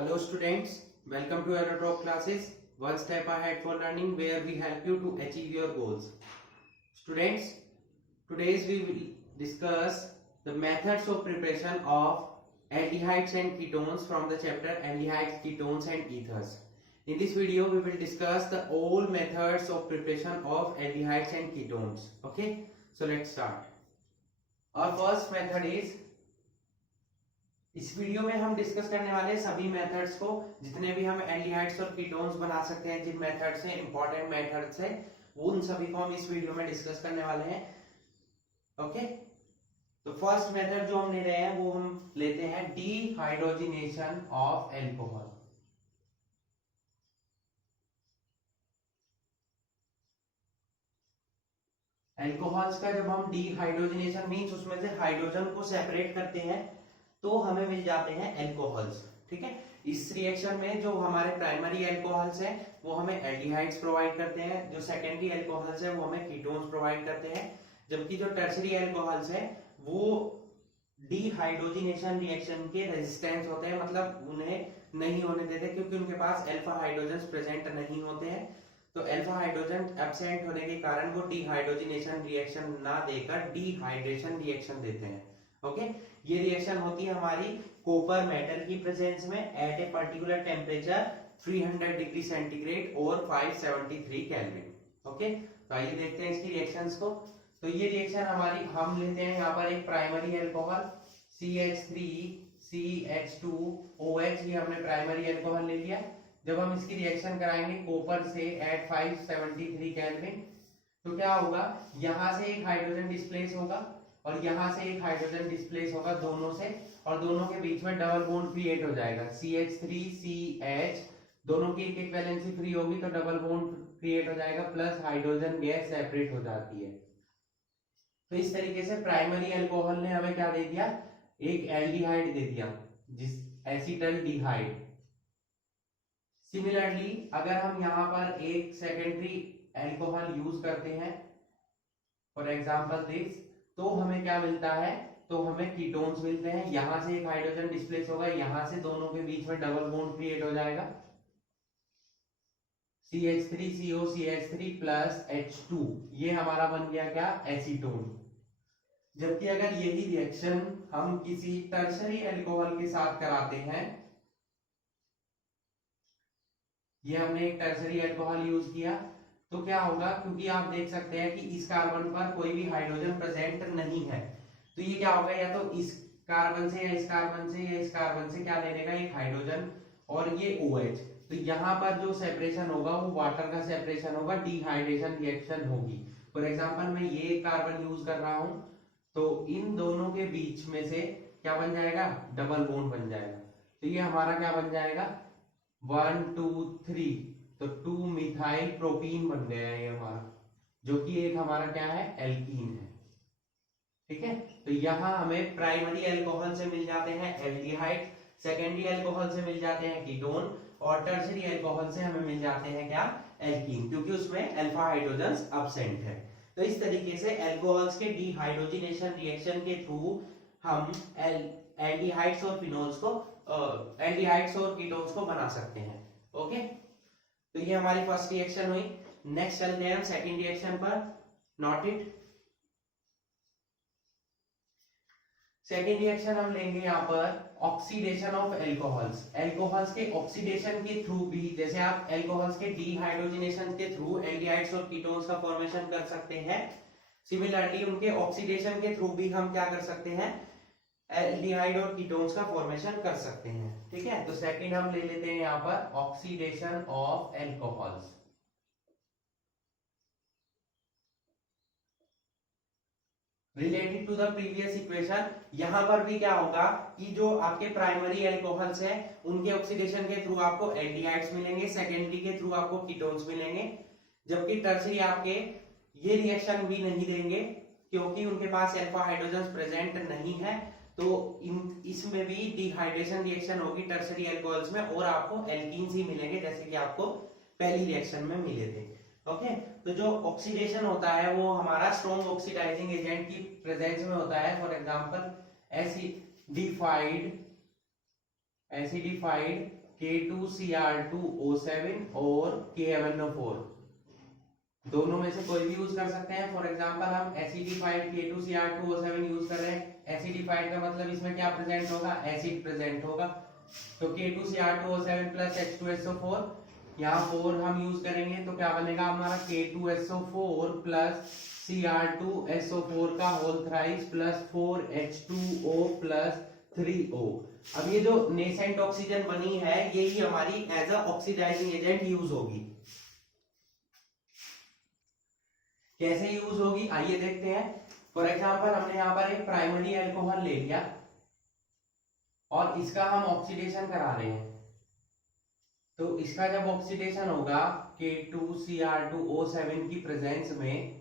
Hello students, welcome to our talk classes, one step ahead for learning where we help you to achieve your goals. Students, today we will discuss the methods of preparation of aldehydes and ketones from the chapter aldehydes, ketones and ethers. In this video we will discuss the all methods of preparation of aldehydes and ketones. Okay, so let's start. Our first method is, इस video में हम discuss करने वाले हैं सभी methods को, जितने भी हम एल्डिहाइड्स और कीटोन्स बना सकते हैं, जिन मेथड्स से इंपॉर्टेंट मेथड्स है वो उन सभी को हम इस वीडियो में डिस्कस करने वाले हैं. ओके, तो फर्स्ट मेथड जो हम ले रहे हैं वो हम लेते हैं डीहाइड्रोजिनेशन ऑफ एल्कोहल. एल्कोहल्स का जब हम डीहाइड्रोजिनेशन मींस उसमें से हाइड्रोजन को सेपरेट करते हैं तो हमें मिल जाते हैं एल्कोहल्स. ठीक है, इस रिएक्शन में जो हमारे प्राइमरी एल्कोहल्स हैं वो हमें एल्डिहाइड्स प्रोवाइड करते हैं, जो सेकेंडरी एल्कोहल्स हैं वो हमें कीटोन्स प्रोवाइड करते हैं, जबकि जो टर्शरी एल्कोहल्स हैं वो डीहाइड्रोजिनेशन रिएक्शन के रेजिस्टेंस होते हैं, मतलब उन्हें नहीं होने देते क्योंकि उनके पास अल्फा हाइड्रोजन प्रेजेंट नहीं होते हैं. तो अल्फा हाइड्रोजन एब्सेंट होने के कारण वो डीहाइड्रोजिनेशन रिएक्शन ना देकर डीहाइड्रेशन रिएक्शन देते हैं. ओके, ये रिएक्शन होती है हमारी कॉपर मेटल की प्रेजेंस में at a particular temperature 300 degree centigrade और 573 केल्विन. ओके, तो आइए देखते हैं इसकी रिएक्शंस को. तो ये रिएक्शन हमारी हम लेते हैं यहाँ पर एक प्राइमरी एल्कोहल CH3CH2OH, ये हमने प्राइमरी एल्कोहल ले लिया. जब हम इसकी रिएक्शन कराएंगे कॉपर से एट 573 केल्विन तो क्या होगा, यहाँ से एक हाइड्रोजन डिस्प्लेस होगा और यहाँ से एक हाइड्रोजन डिस्प्लेस होगा दोनों से, और दोनों के बीच में डबल बॉन्ड क्रिएट हो जाएगा. CH3CH दोनों की एक वैलेंसी फ्री होगी तो डबल बॉन्ड क्रिएट हो जाएगा, प्लस हाइड्रोजन गैस सेपरेट हो जाती है. तो इस तरीके से प्राइमरी अल्कोहल ने हमें क्या दे दिया, एक एल्डिहाइड दे दिया, जिस एसिटल्डिहाइड. सिमिलरली अगर हम यहाँ पर एक सेकेंडरी अल्कोहल यूज करते हैं, फॉर एग्जांपल दिस, तो हमें क्या मिलता है, तो हमें कीटोन्स मिलते हैं. यहां से एक हाइड्रोजन डिस्प्लेस होगा, यहां से दोनों के बीच में डबल बॉन्ड क्रिएट हो जाएगा, CH3COCH3 प्लस H2, ये हमारा बन गया क्या, एसीटोन. जबकि अगर यही रिएक्शन हम किसी टर्शरी अल्कोहल के साथ कराते हैं, ये हमने एक टर्शरी अल्कोहल यूज किया, तो क्या होगा, क्योंकि आप देख सकते हैं कि इस कार्बन पर कोई भी हाइड्रोजन प्रेजेंट नहीं है, तो ये क्या होगा, या तो इस कार्बन से या इस कार्बन से या इस कार्बन से क्या ले लेगा, एक हाइड्रोजन और ये OH. तो यहाँ पर जो सेपरेशन होगा वो वाटर का सेपरेशन होगा, डिहाइड्रेशन रिएक्शन होगी. फॉर एग्जांपल मैं ये कार्बन यूज कर रहा हूं तो इन दोनों के बीच में से क्या बन जाएगा, डबल बॉन्ड बन जाएगा. तो ये हमारा क्या बन जाएगा, 1 2 3, तो 2 मिथाइल प्रोपीन बन गया है ये हमारा, जो कि एक हमारा क्या है, एल्कीन है. ठीक है, तो यहाँ हमें प्राइमरी अल्कोहल से मिल जाते हैं एल्डिहाइड, सेकेंडरी अल्कोहल से मिल जाते हैं कीटोन, और टर्शरी अल्कोहल से हमें मिल जाते हैं क्या, एल्कीन, क्योंकि उसमें अल्फा हाइड्रोजन अब्सेंट है. तो इस तरीके से अल्कोहल्स के डीहाइड्रोजिनेशन रिएक्शन के थ्रू हम एल्डिहाइड्स और फिनोल्स को एल्डिहाइड्स और कीटोन्स को बना सकते हैं. ओके, तो ये हमारी फर्स्ट रिएक्शन हुई. नेक्स्ट चलते हैं हम सेकंड रिएक्शन पर. Note it. सेकंड रिएक्शन हम लेंगे यहाँ पर ऑक्सीडेशन ऑफ एल्कोहल्स. एल्कोहल्स के ऑक्सीडेशन के थ्रू भी, जैसे आप एल्कोहल्स के डीहाइड्रोजिनेशन के थ्रू एल्डिहाइड्स और कीटोन्स का फॉर्मेशन कर सकते हैं, सिमिलरली उनके ऑक्सीडेशन के थ्रू भी हम क्या कर सकते हैं, एल्डिहाइड और कीटोन्स का फॉर्मेशन कर सकते हैं. ठीक है, तो सेकंड हम ले लेते हैं यहाँ पर oxidation of alcohols. Related to the previous equation, यहां पर भी क्या होगा कि जो आपके प्राइमरी अल्कोहल्स हैं उनके ऑक्सीडेशन के थ्रू आपको एल्डिहाइड्स मिलेंगे, सेकेंडरी के थ्रू आपको कीटोन्स मिलेंगे, जबकि टर्शरी आपके ये रिएक्शन भी नहीं देंगे क्योंकि उनके पास अल्फा हाइड्रोजन प्रेजेंट नहीं है. तो इसमें भी डिहाइड्रेशन रिएक्शन होगी टर्शरी अल्कोहल्स में, और आपको एल्कीन्स ही मिलेंगे जैसे कि आपको पहली रिएक्शन में मिले थे. ओके, तो जो ऑक्सीडेशन होता है वो हमारा स्ट्रॉन्ग ऑक्सीडाइजिंग एजेंट की प्रेजेंस में होता है. फॉर एग्जांपल एसिडिफाइड K2Cr2O7 और KMnO4, दोनों में से कोई भी यूज कर सकते हैं। फॉर एग्जांपल हम एसिडिफाइड K2Cr2O7 यूज कर रहे हैं। एसिडिफाइड का मतलब इसमें क्या प्रेजेंट होगा, एसिड प्रेजेंट होगा। तो K2Cr2O7 प्लस H2SO4, यहाँ 4 हम यूज करेंगे तो क्या बनेगा हमारा K2SO4 प्लस Cr2SO4 का whole thrice plus 4H2O plus 3O। अब ये जो नेसेंट ऑक्सीजन बनी है यही हमारी as a oxidising agent use होगी। कैसे यूज होगी आइए देखते हैं। फॉर एग्जांपल हमने यहाँ पर एक प्राइमरी अल्कोहल ले लिया और इसका हम ऑक्सीडेशन करा रहे हैं। तो इसका जब ऑक्सीडेशन होगा K2Cr2O7 की प्रेजेंस में,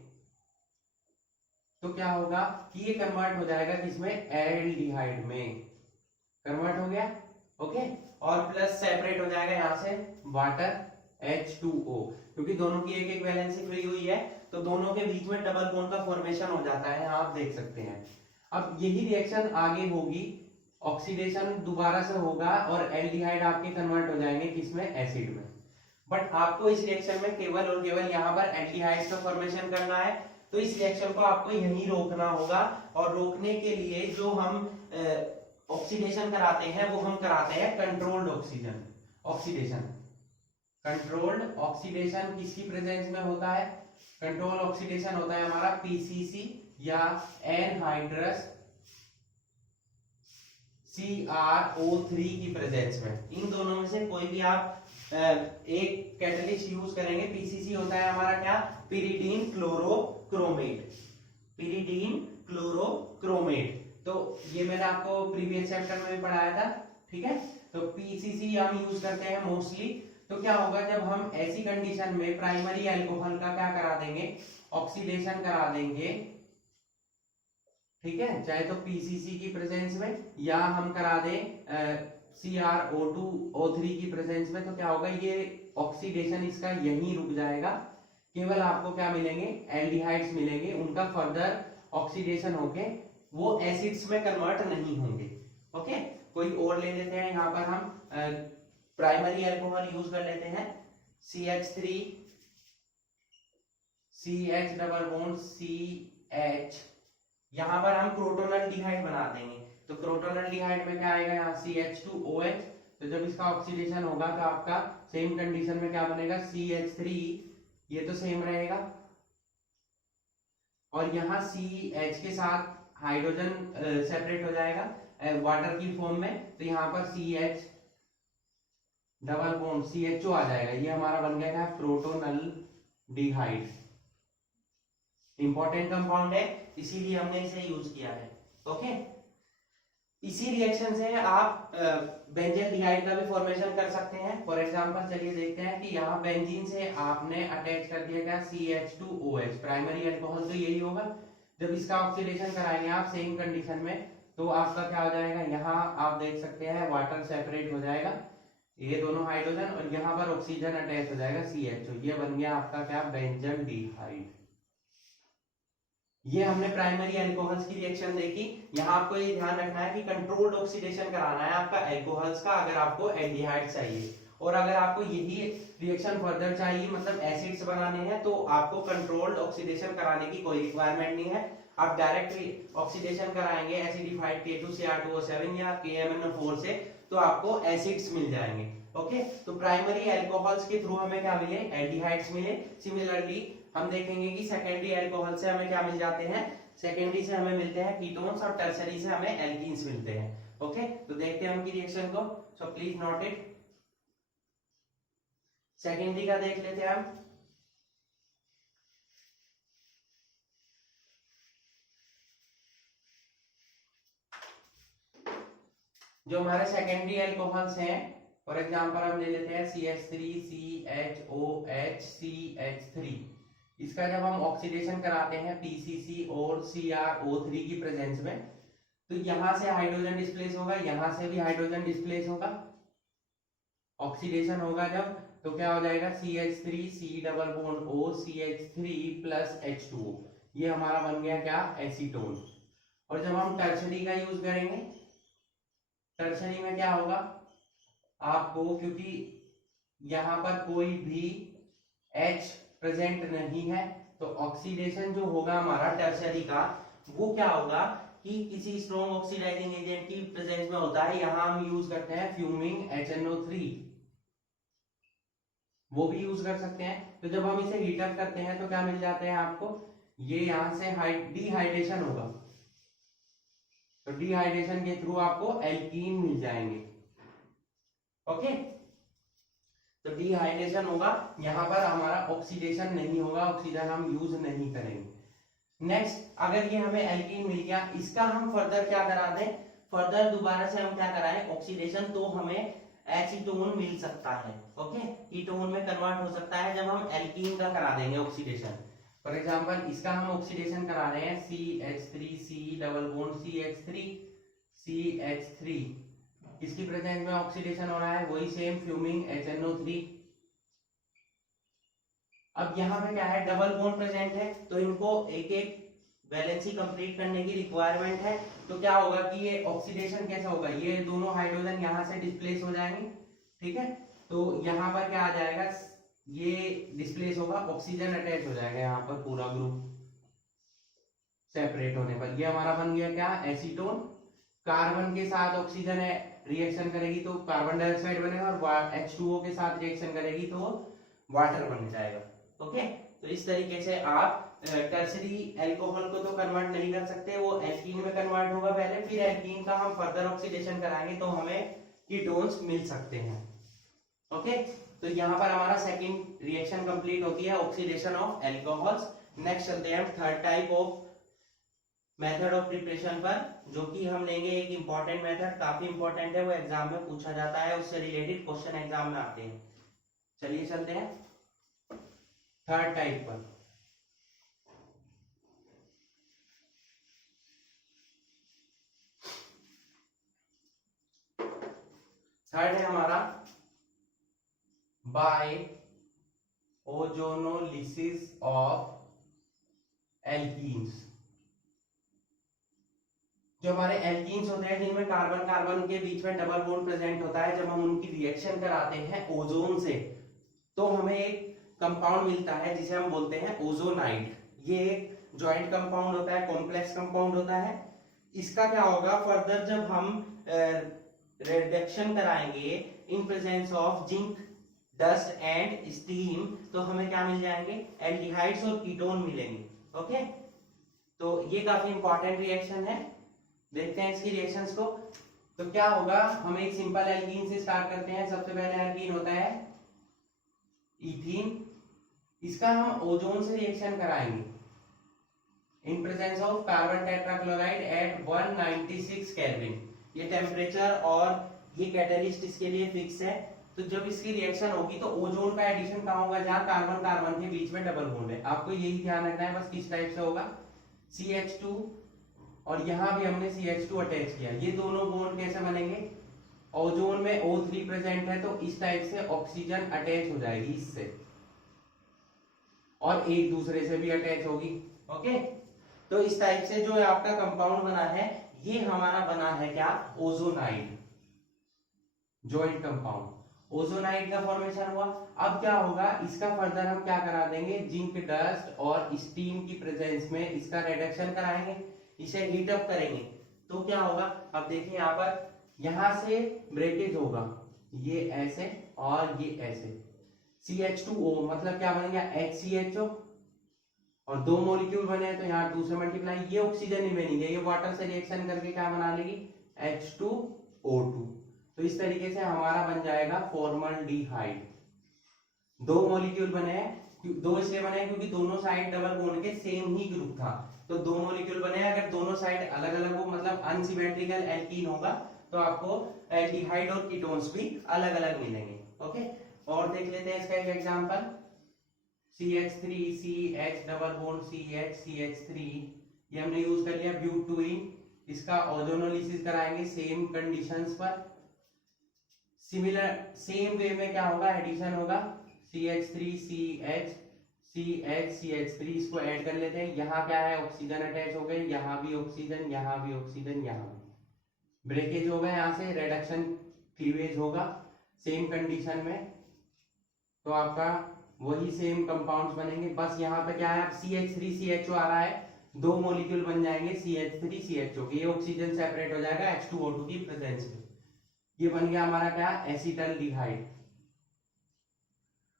तो क्या होगा कि ये कन्वर्ट हो जाएगा किसमें, एल्डिहाइड में कन्वर्ट हो गया। ओके, और प्लस सेपरेट हो जाएगा यहाँ से वाटर H2O, क्योंकि दोनों की एक एक वैलेंसी फ्री हुई है तो दोनों के बीच में डबल बॉन्ड का फॉर्मेशन हो जाता है, आप देख सकते हैं। अब यही रिएक्शन आगे होगी, ऑक्सीडेशन दोबारा से होगा और एल्डिहाइड आपके कन्वर्ट हो जाएंगे किसमें, एसिड में। बट आपको इस रिएक्शन में केवल और केवल यहाँ पर एल्डिहाइड का फॉर्मेशन करना है, तो इस रिएक्शन को आपको यहीं रोकना होगा। और रोकने के लिए जो हम ऑक्सीडेशन कराते हैं वो हम कराते हैं कंट्रोल्ड ऑक्सीडेशन। कंट्रोल्ड ऑक्सीडेशन किसकी प्रेजेंस में होता है, कंट्रोल ऑक्सीडेशन होता है हमारा पीसीसी या एनहाइड्रस CrO3 की प्रेजेंस में। इन दोनों में से कोई भी आप एक कैटलिस्ट यूज करेंगे। पीसीसी होता है हमारा क्या, पिरिडीन क्लोरोक्रोमेट, पिरिडीन क्लोरोक्रोमेट। तो ये मैंने आपको प्रीवियस चैप्टर में भी पढ़ाया था, ठीक है। तो पीसीसी हम यूज करते हैं मोस्टली। तो क्या होगा जब हम ऐसी कंडीशन में प्राइमरी अल्कोहल का क्या करा देंगे, ऑक्सीडेशन करा देंगे, ठीक है, चाहे तो पीसीसी की प्रेजेंस में या हम करा दें CrO2O3 की प्रेजेंस में, तो क्या होगा ये ऑक्सीडेशन इसका यहीं रुक जाएगा। केवल आपको क्या मिलेंगे, एल्डिहाइड्स मिलेंगे, उनका फर्दर ऑक्सीडेशन होके वो एसिड्स में कन्वर्ट नहीं होंगे। ओके, कोई और ले लेते हैं। यहाँ पर हम प्राइमरी अल्कोहल यूज कर लेते हैं, CH3 CH double bond CH, यहां पर हम क्रोटोनल्डिहाइड बना देंगे। तो क्रोटोनल्डिहाइड में क्या आएगा, यहाँ CH2OH। तो जब इसका ऑक्सीडेशन होगा तो आपका सेम कंडीशन में क्या बनेगा, CH3, ये तो सेम रहेगा, और यहाँ CH के साथ हाइड्रोजन सेपरेट हो जाएगा वाटर की फॉर्म में। तो यहाँ पर CH डबल बॉन्ड CHO आ जाएगा, ये हमारा बन गया है प्रोटोनल्डिहाइड। इंपॉर्टेंट कंपाउंड है इसीलिए हमने इसे यूज किया है। ओके, इसी रिएक्शन से आप बेंजील्डिहाइड का भी फॉर्मेशन कर सकते हैं। फॉर एग्जांपल चलिए देखते हैं कि यहाँ बेंजीन से आपने अटैच कर दिया क्या, CH2OH, प्राइमरी अल्कोहल तो यही होगा। जब इसका ऑक्सीडेशन कराएंगे आप सेम कंडीशन में, तो आपका क्या हो जाएगा, यहाँ आप देख सकते हैं वाटर सेपरेट हो जाएगा, ये दोनों हाइड्रोजन, और यहाँ पर ऑक्सीजन अटैच हो जाएगा CHO, ये बन गया आपका क्या, बेंजील्डिहाइड। ये हमने प्राइमरी अल्कोहल्स की रिएक्शन देखी। यहाँ आपको ये ध्यान रखना है कि कंट्रोल्ड ऑक्सीडेशन कराना है आपका अल्कोहल्स का, अगर आपको एल्डिहाइड चाहिए। और अगर आपको यही रिएक्शन फर्दर चाहिए, मतलब एसिड्स बनाने हैं, तो आपको कंट्रोल्ड ऑक्सीडेशन कराने की कोई रिक्वायरमेंट नहीं है। आप डायरेक्ट ऑक्सीडेशन कराएंगे एसिडिफाइड K2Cr2O7 या KMnO4 से, तो आपको एसिड्स मिल जाएंगे। ओके, तो प्राइमरी अल्कोहल्स के थ्रू हमें क्या मिले, एल्डिहाइड्स मिले। सिमिलरली हम देखेंगे कि सेकेंडरी अल्कोहल से हमें क्या मिल जाते हैं, सेकेंडरी से हमें मिलते हैं कीटोन्स और टर्सरी से हमें एल्कीन्स मिलते हैं। ओके, तो देखते हैं उनकी रिएक्शन को। सो प्लीज नोट इट। सेकेंडरी का देख लेते हैं हम। जो हमारे सेकेंडरी अल्कोहल्स हैं, फॉर एग्जांपल हम ले लेते हैं CH3 CHOH CH3। इसका जब हम ऑक्सीडेशन कराते हैं PCC और CrO3 की प्रेजेंस में, तो यहां से हाइड्रोजन डिस्प्लेस होगा, यहां से भी हाइड्रोजन डिस्प्लेस होगा। ऑक्सीडेशन होगा जब, तो क्या हो जाएगा, CH3 C double bond O CH3 plus H2O, ये हमारा बन गया क्या, एसीटोन। और जब हम टर्शरी का यूज करेंगे, टर्शरी में क्या होगा, आपको, क्योंकि यहाँ पर कोई भी H प्रेजेंट नहीं है, तो ऑक्सीडेशन जो होगा हमारा टर्शरी का, वो क्या होगा कि किसी स्ट्रॉन्ग ऑक्सीडाइजिंग एजेंट की प्रेजेंस में होता है। यहां हम यूज करते हैं फ्यूमिंग HNO3, वो भी यूज कर सकते हैं। तो जब हम इसे हीट अप करते हैं तो क्या मिल जाते हैं आपको, ये यहां से डिहाइड्रेशन होगा, तो डिहाइड्रेशन के थ्रू आपको एल्कीन मिल जाएंगे। ओके, तो डिहाइड्रेशन होगा, यहां पर हमारा ऑक्सीडेशन नहीं होगा, ऑक्सीजन हम यूज नहीं करेंगे। नेक्स्ट, अगर ये हमें एल्कीन मिल गया, इसका हम फर्दर क्या करा दें, फर्दर दोबारा से हम क्या कराएं ऑक्सीडेशन, तो हमें एसीटोन मिल सकता है। ओके, कीटोन में कन्वर्ट हो सकता है जब हम एल्कीन का करा देंगे ऑक्सीडेशन। फॉर एग्जांपल इसका हम ऑक्सीडेशन करा रहे हैं CH3C double bond CH3 CH3, किसकी प्रेजेंस में ऑक्सीडेशन हो रहा है, वही सेम फ्यूमिंग HNO3। अब यहाँ पे क्या है, डबल बॉन्ड प्रेजेंट है, तो इनको एक एक वैलेंसी कंप्लीट करने की रिक्वायरमेंट है। तो क्या होगा कि ये ऑक्सीडेशन कैसा होगा, ये दोनों हाइड्रोजन यहाँ से डिस्प्लेस हो जाएंगे, ठीक है। तो यहाँ पर क्या आ जाएगा, ये डिस्प्लेस होगा, ऑक्सीजन अटैच हो जाएगा यहाँ पर, पूरा ग्रुप सेपरेट होने पर ये हमारा बन गया क्या, एसीटोन। कार्बन के साथ ऑक्सीजन है रिएक्शन करेगी तो कार्बन डाइऑक्साइड बनेगा, और H2O के साथ रिएक्शन करेगी तो वाटर बन जाएगा। ओके, तो इस तरीके से आप टर्सरी अल्कोहल को तो कन्वर्ट नहीं कर सकते, वो एल्कीन में कन्वर्ट होगा पहले, फिर एल्कीन का हम फर्दर ऑक्सीडेशन कराएंगे तो हमें कीटोन्स मिल सकते हैं। ओके, तो यहाँ पर हमारा सेकंड रिएक्शन कंप्लीट होती है, ऑक्सीडेशन ऑफ अल्कोहल्स। नेक्स्ट चलते हैं third type of method of preparation पर, जो कि हम लेंगे एक इंपॉर्टेंट मेथड, काफी इंपॉर्टेंट है, वो एग्जाम में पूछा जाता है, उससे रिलेटेड क्वेश्चन एग्जाम में आते हैं। चलिए चलते हैं थर्ड टाइप पर। थर्ड है हमारा बाय ओजोनोलिसिस ऑफ एल्कीन्स। जो हमारे एल्कीन्स होते हैं जिनमें कार्बन कार्बन के बीच में डबल बॉन्ड प्रेजेंट होता है, जब हम उनकी रिएक्शन कराते हैं ओजोन से, तो हमें एक कंपाउंड मिलता है जिसे हम बोलते हैं ओजोनाइड। ये एक जॉइंट कंपाउंड होता है, कॉम्प्लेक्स कंपाउंड होता है। इसका क्या होगा, फर्दर जब हम रिडक्शन कराएंगे in presence of zinc, dust and steam, तो हमें क्या मिल जाएंगे, एल्डिहाइड्स और कीटोन मिलेंगे। ओके, तो ये काफी इंपॉर्टेंट रिएक्शन है, देखते हैं इसकी रिएक्शंस को। तो क्या होगा, हम एक सिंपल एल्कीन से स्टार्ट करते हैं। सबसे पहले एल्कीन होता है इथीन, इसका हम ओजोन से रिएक्शन कराएंगे in presence of carbon tetrachloride at 196 kelvin. ये टेम्परेचर और ये कैटलिस्ट इसके लिए फिक्स है। तो जब इसकी रिएक्शन होगी तो ओजोन का एडिशन कहां होगा, जहां कार्बन कार्बन के बीच में डबल बॉन्ड है। आपको यही ध्यान रखना है बस, किस टाइप से होगा, CH2, और यहां भी हमने CH2 अटैच किया। ये दोनों बॉन्ड कैसे बनेंगे, ओजोन में O3 प्रेजेंट है तो इस टाइप से ऑक्सीजन अटैच हो जाएगी इससे, और एक दूसरे से भी अटैच होगी। ओके, तो इस टाइप से जो आपका कंपाउंड बना है, ये हमारा बना है क्या, ओजोनाइड, जॉइंट कंपाउंड। ओजोनाइड का फॉर्मेशन हुआ। अब क्या होगा, इसका फर्दर हम क्या करा देंगे, जिंक डस्ट और स्टीम की प्रेजेंस में इसका रिडक्शन कराएंगे, इसे हीट अप करेंगे। तो क्या होगा, अब देखिए यहाँ पर, यहां से ब्रेकेज होगा, ये ऐसे और ये ऐसे, CH2O मतलब क्या बनेगा, HCHO, और दो मॉलिक्यूल बने हैं तो यहाँ 2 से मल्टीप्लाई, ये ऑक्सीजन नहीं बनेगी, ये वाटर से रिएक्शन करके क्या बना लेगी, H2O2। तो इस तरीके से हमारा बन जाएगा फॉर्मल्डिहाइड। दो मॉलिक्यूल बने हैं, दो इसलिए बने हैं क्योंकि दोनों साइड डबल बॉन्ड के सेम ही ग्रुप था, तो दो मॉलिक्यूल बने हैं। अगर दोनों साइड अलग अलग हो, मतलब अनसिमेट्रिकल एल्कीन होगा, तो आपको एल्डिहाइड और कीटोन्स भी अलग अलग मिलेंगे। ओके, और देख लेते हैं इसका एक example, CH3 CH double bond CH CH3, ये हमने यूज कर लिया ब्यूटूइन। इसका ओजोनोलिसिस कराएंगे सेम कंडीशंस पर, सिमिलर सेम वे में क्या होगा, एडिशन होगा, CH3 CH CH CH3, इसको ऐड कर लेते हैं। यहाँ क्या है, ऑक्सीजन अटैच हो गए, यहाँ भी ऑक्सीजन, यहाँ भी ऑक्सीजन, यहाँ भी ब्रेकेज होगा, यहाँ से रिडक्शन क्लीवेज होगा। सेम कंडीशन में, तो आपका वही सेम कंपाउंड्स बनेंगे। बस यहाँ पे क्या है, अब CH3CHO आ रहा है, 2 मॉलिक्यूल बन जाएंगे CH3CHO के, ये ऑक्सीजन सेपरेट हो जाएगा H2O2 की प्रेजेंस में। ये बन गया हमारा क्या, एसिटल्डिहाइड।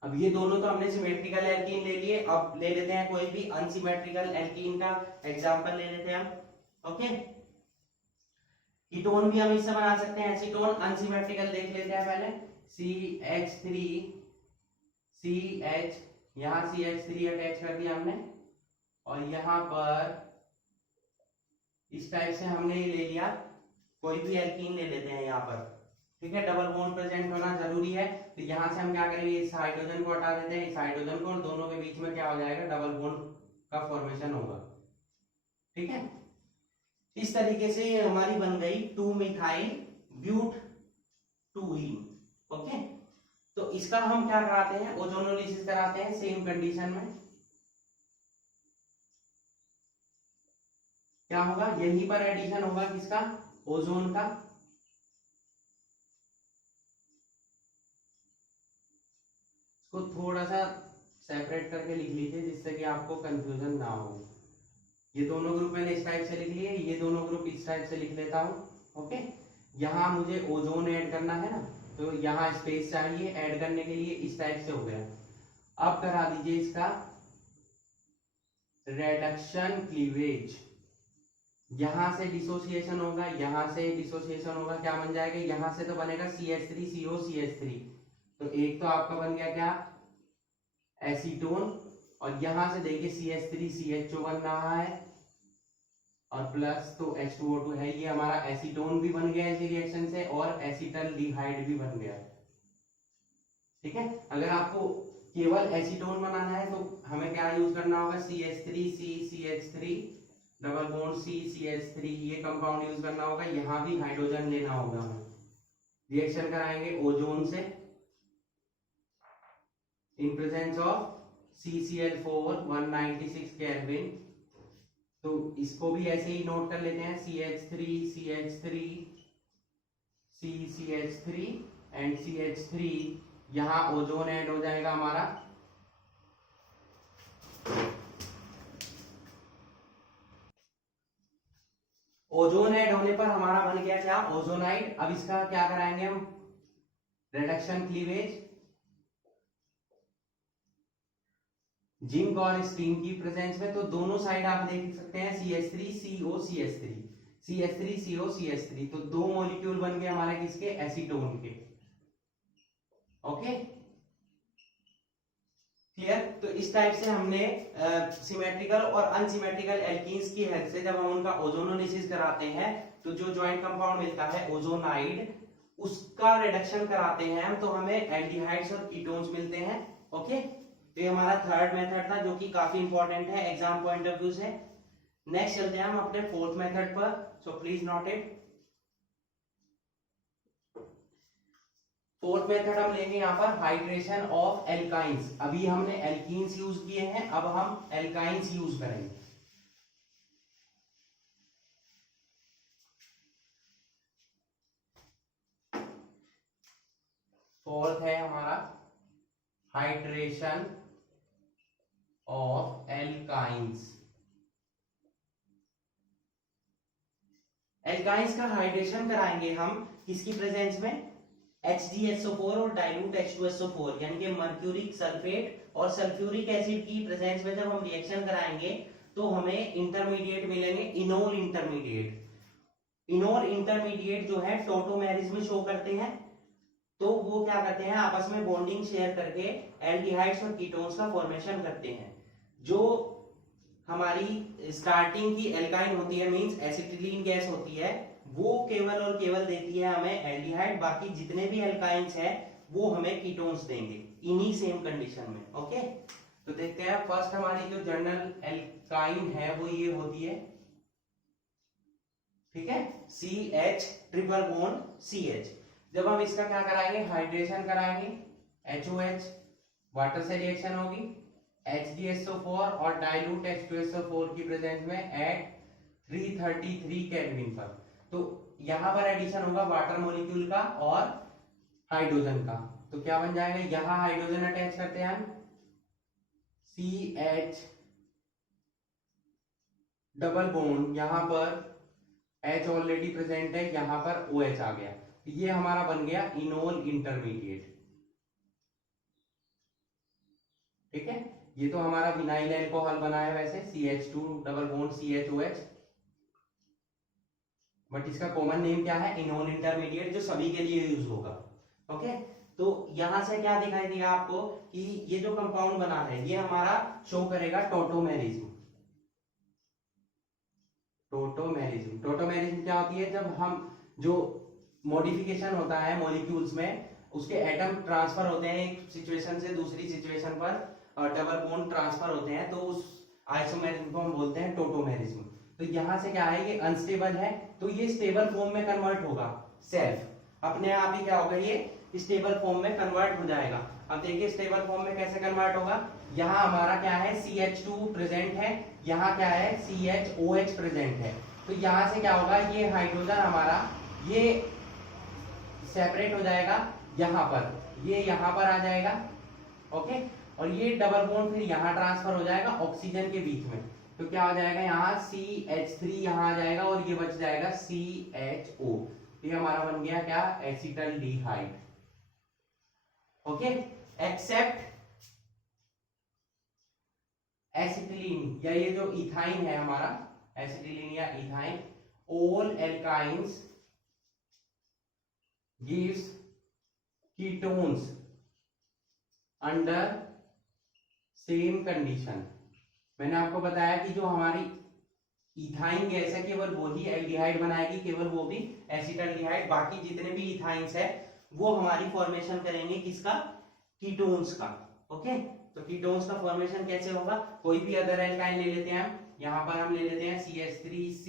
अब ये दोनों तो हमने सिमेट्रिकल एल्कीन ले लिए, अब ले लेते हैं कोई भी अनसिमेट्रिकल एल्कीन का एग्जांपल ले लेते हैं हम। ओके, कीटोन भी हम इससे बना सकते हैं, एसीटोन। अनसिमेट्रिकल देख लेते हैं पहले, CH3CH, यहां CH3 अटैच कर दिया हमने, और यहां पर इस टाइप से हमने ये ले लिया, कोई भी एल्कीन ले लेते हैं यहाँ पर, ठीक है। डबल बॉन्ड प्रेजेंट होना जरूरी है, तो यहां से हम क्या करेंगे, इस हाइड्रोजन को हटा देते हैं, इस हाइड्रोजन को, और दोनों के बीच में क्या हो जाएगा, डबल बॉन्ड का फॉर्मेशन होगा, ठीक है। इस तरीके से ये हमारी बन गई 2 मिथाइल ब्यूटूइन। ओके, तो इसका हम क्या कराते हैं, ओजोनोलिसिस कराते हैं सेम कंडीशन में। क्या होगा, यहीं पर एडिशन होगा किसका, ओजोन का। इसको थोड़ा सा सेपरेट करके लिख लीजिए जिससे कि आपको कंफ्यूजन ना हो। ये दोनों ग्रुप मैंने इस टाइप से लिख लिए, ये दोनों ग्रुप इस टाइप से लिख लेता हूं। ओके, यहाँ मुझे ओजोन ऐड करना है ना, तो यहाँ स्पेस चाहिए ऐड करने के लिए, इस टाइप से हो गया। अब करा दीजिए इसका रिडक्शन क्लीवेज, यहां से डिसोसिएशन होगा, यहां से डिसोसिएशन होगा, क्या बन जाएगा, यहां से तो बनेगा CH3COCH3, तो एक तो आपका बन गया क्या, एसीटोन, और यहां से देखिए CH3CHO बन रहा है, और प्लस तो H2O2 है, ये हमारा एसीटोन भी बन गया इसी रिएक्शन से, और एसिटल्डिहाइड भी बन गया, ठीक है। अगर आपको केवल एसीटोन बनाना है तो हमें क्या यूज करना होगा, CH3CCH3 डबल बॉन्ड CCH3, ये कंपाउंड यूज करना होगा। यहां भी हाइड्रोजन लेना होगा, हमें रिएक्शन कराएंगे ओजोन से इन प्रेजेंस ऑफ CCl4 196 केल्विन, तो इसको भी ऐसे ही नोट कर लेते हैं, CH3CH3 CCH3 एंड CH3, यहां ओजोन ऐड हो जाएगा हमारा, ओजोन ऐड होने पर हमारा बन गया क्या, ओजोनाइड। अब इसका क्या कराएंगे हम, रिडक्शन क्लीवेज, जिंक और स्टीम की प्रेजेंस में, तो दोनों साइड आप देख सकते हैं CH3COCH3 CH3COCH3, तो 2 मॉलिक्यूल बन गए हमारे किसके, एसीटोन के। Okay, clear. तो इस टाइप से हमने सिमेट्रिकल और अनसिमेट्रिकल एल्कीन्स की हेल्प से जब हम उनका ओजोनोलिसिस कराते हैं, तो जो ज्वाइंट कंपाउंड मिलता है ओजोनाइड, उसका रिडक्शन कराते हैं हम, तो हमें एल्डिहाइड्स और कीटोन्स मिलते हैं। ओके, तो ये हमारा थर्ड मेथड था जो कि काफी इंपॉर्टेंट है एग्जाम पॉइंट ऑफ व्यू से। नेक्स्ट चलते हैं हम अपने फोर्थ मेथड पर, सो please note it. Fourth method हम लेंगे यहाँ पर हाइड्रेशन ऑफ एल्काइंस। अभी हमने एल्कीन्स यूज किए हैं, अब हम एल्काइंस यूज करेंगे। फोर्थ है हमारा हाइड्रेशन ऑफ एल्काइंस। एल्काइंस का हाइड्रेशन कराएंगे हम किसकी प्रेजेंस में, HgSO4 और डाइल्यूट H2SO4, यानी कि मर्क्यूरिक सल्फेट और सल्फ्यूरिक एसिड की प्रेजेंस में जब हम रिएक्शन कराएंगे तो हमें इंटरमीडिएट मिलेंगे, इनोल इंटरमीडिएट। इनोल इंटरमीडिएट जो है टोटोमेरिज में शो करते हैं, तो वो क्या करते हैं, आपस में बॉन्डिंग शेयर करके एल्डिहाइड्स और कीटोन्स का फॉर्मेशन करते हैं। जो हमारी स्टार्टिंग की एल्काइन होती है, मींस एसिटिलीन गैस होती है, वो केवल और केवल देती है हमें एल्डिहाइड, बाकी जितने भी एल्काइंस है वो हमें कीटोन्स देंगे इन्हीं सेम कंडीशन में। ओके, तो देखते हैं फर्स्ट हमारी जो जनरल एल्काइन है वो ये होती है, ठीक है, CH ट्रिपल बॉन्ड CH। जब हम इसका क्या कराएंगे, हाइड्रेशन कराएंगे, HOH वाटर से रिएक्शन होगी, HgSO4 और डाइल्यूट H2SO4 की प्रेजेंस में एट 333 केल्विन पर, तो यहां पर एडिशन होगा वाटर मॉलिक्यूल का और हाइड्रोजन का, तो क्या बन जाएगा, यहां हाइड्रोजन अटैच करते हैं हम CH डबल बॉन्ड, यहां पर H ऑलरेडी प्रेजेंट है, यहां पर OH आ गया, ये हमारा बन गया इनोल इंटरमीडिएट। ठीक है, ये तो हमारा विनाइल अल्कोहल बना है वैसे, CH2 double bond CHOH, but इसका कॉमन नेम क्या है, इनोल इंटरमीडिएट, जो सभी के लिए यूज होगा। ओके, तो यहां से क्या दिखाई दिया आपको कि ये जो कंपाउंड बना है ये हमारा शो करेगा टोटोमेरिज्म। टोटोमेरिज्म क्या होती है, जब हम जो मॉडिफिकेशन होता है मॉलिक्यूल्स में, उसके एटम ट्रांसफर होते हैं एक सिचुएशन से दूसरी सिचुएशन पर, डबल बॉन्ड ट्रांसफर होते हैं, तो उस आइसोमेरिज्म को हम बोलते हैं टोटोमेरिज्म। तो यहां से क्या है, ये अनस्टेबल है, तो ये स्टेबल फॉर्म में कन्वर्ट होगा, सेल्फ अपने आप ही क्या होगा, ये स्टेबल फॉर्म में कन्वर्ट हो जाएगा। अब देखिए स्टेबल फॉर्म में कैसे कन्वर्ट होगा, यहाँ हमारा क्या है CH2 प्रेजेंट है, यहाँ क्या है CHOH प्रेजेंट है, तो यहाँ से क्या होगा, ये हाइड्रोजन हमारा ये सेपरेट हो जाएगा यहाँ पर, ये यहाँ पर आ जाएगा। ओके, और ये डबल बॉन्ड फिर यहाँ ट्रांसफर हो जाएगा ऑक्सीजन के बीच में, तो क्या हो जाएगा, यहाँ CH3 यहाँ आ जाएगा और ये बच जाएगा CHO, ये हमारा बन गया क्या, एसिटल्डिहाइड। ओके, एक्सेप्ट एसिटिलीन, या ये जो इथाइन है हमारा, एसिटिलीन या ethyne, all alkynes gives ketones under same condition. मैंने आपको बताया कि जो हमारी इथाइन गैस है केवल वो ही एल्डिहाइड बनाएगी, केवल वो भी एसिटल्डिहाइड, बाकी जितने भी इथाइंस है वो हमारी फॉर्मेशन करेंगे किसका, कीटोन्स का। ओके, तो कीटोन्स का फॉर्मेशन कैसे होगा, कोई भी अदर एल्काइन ले लेते हैं हम, यहां पर हम ले लेते हैं CH3C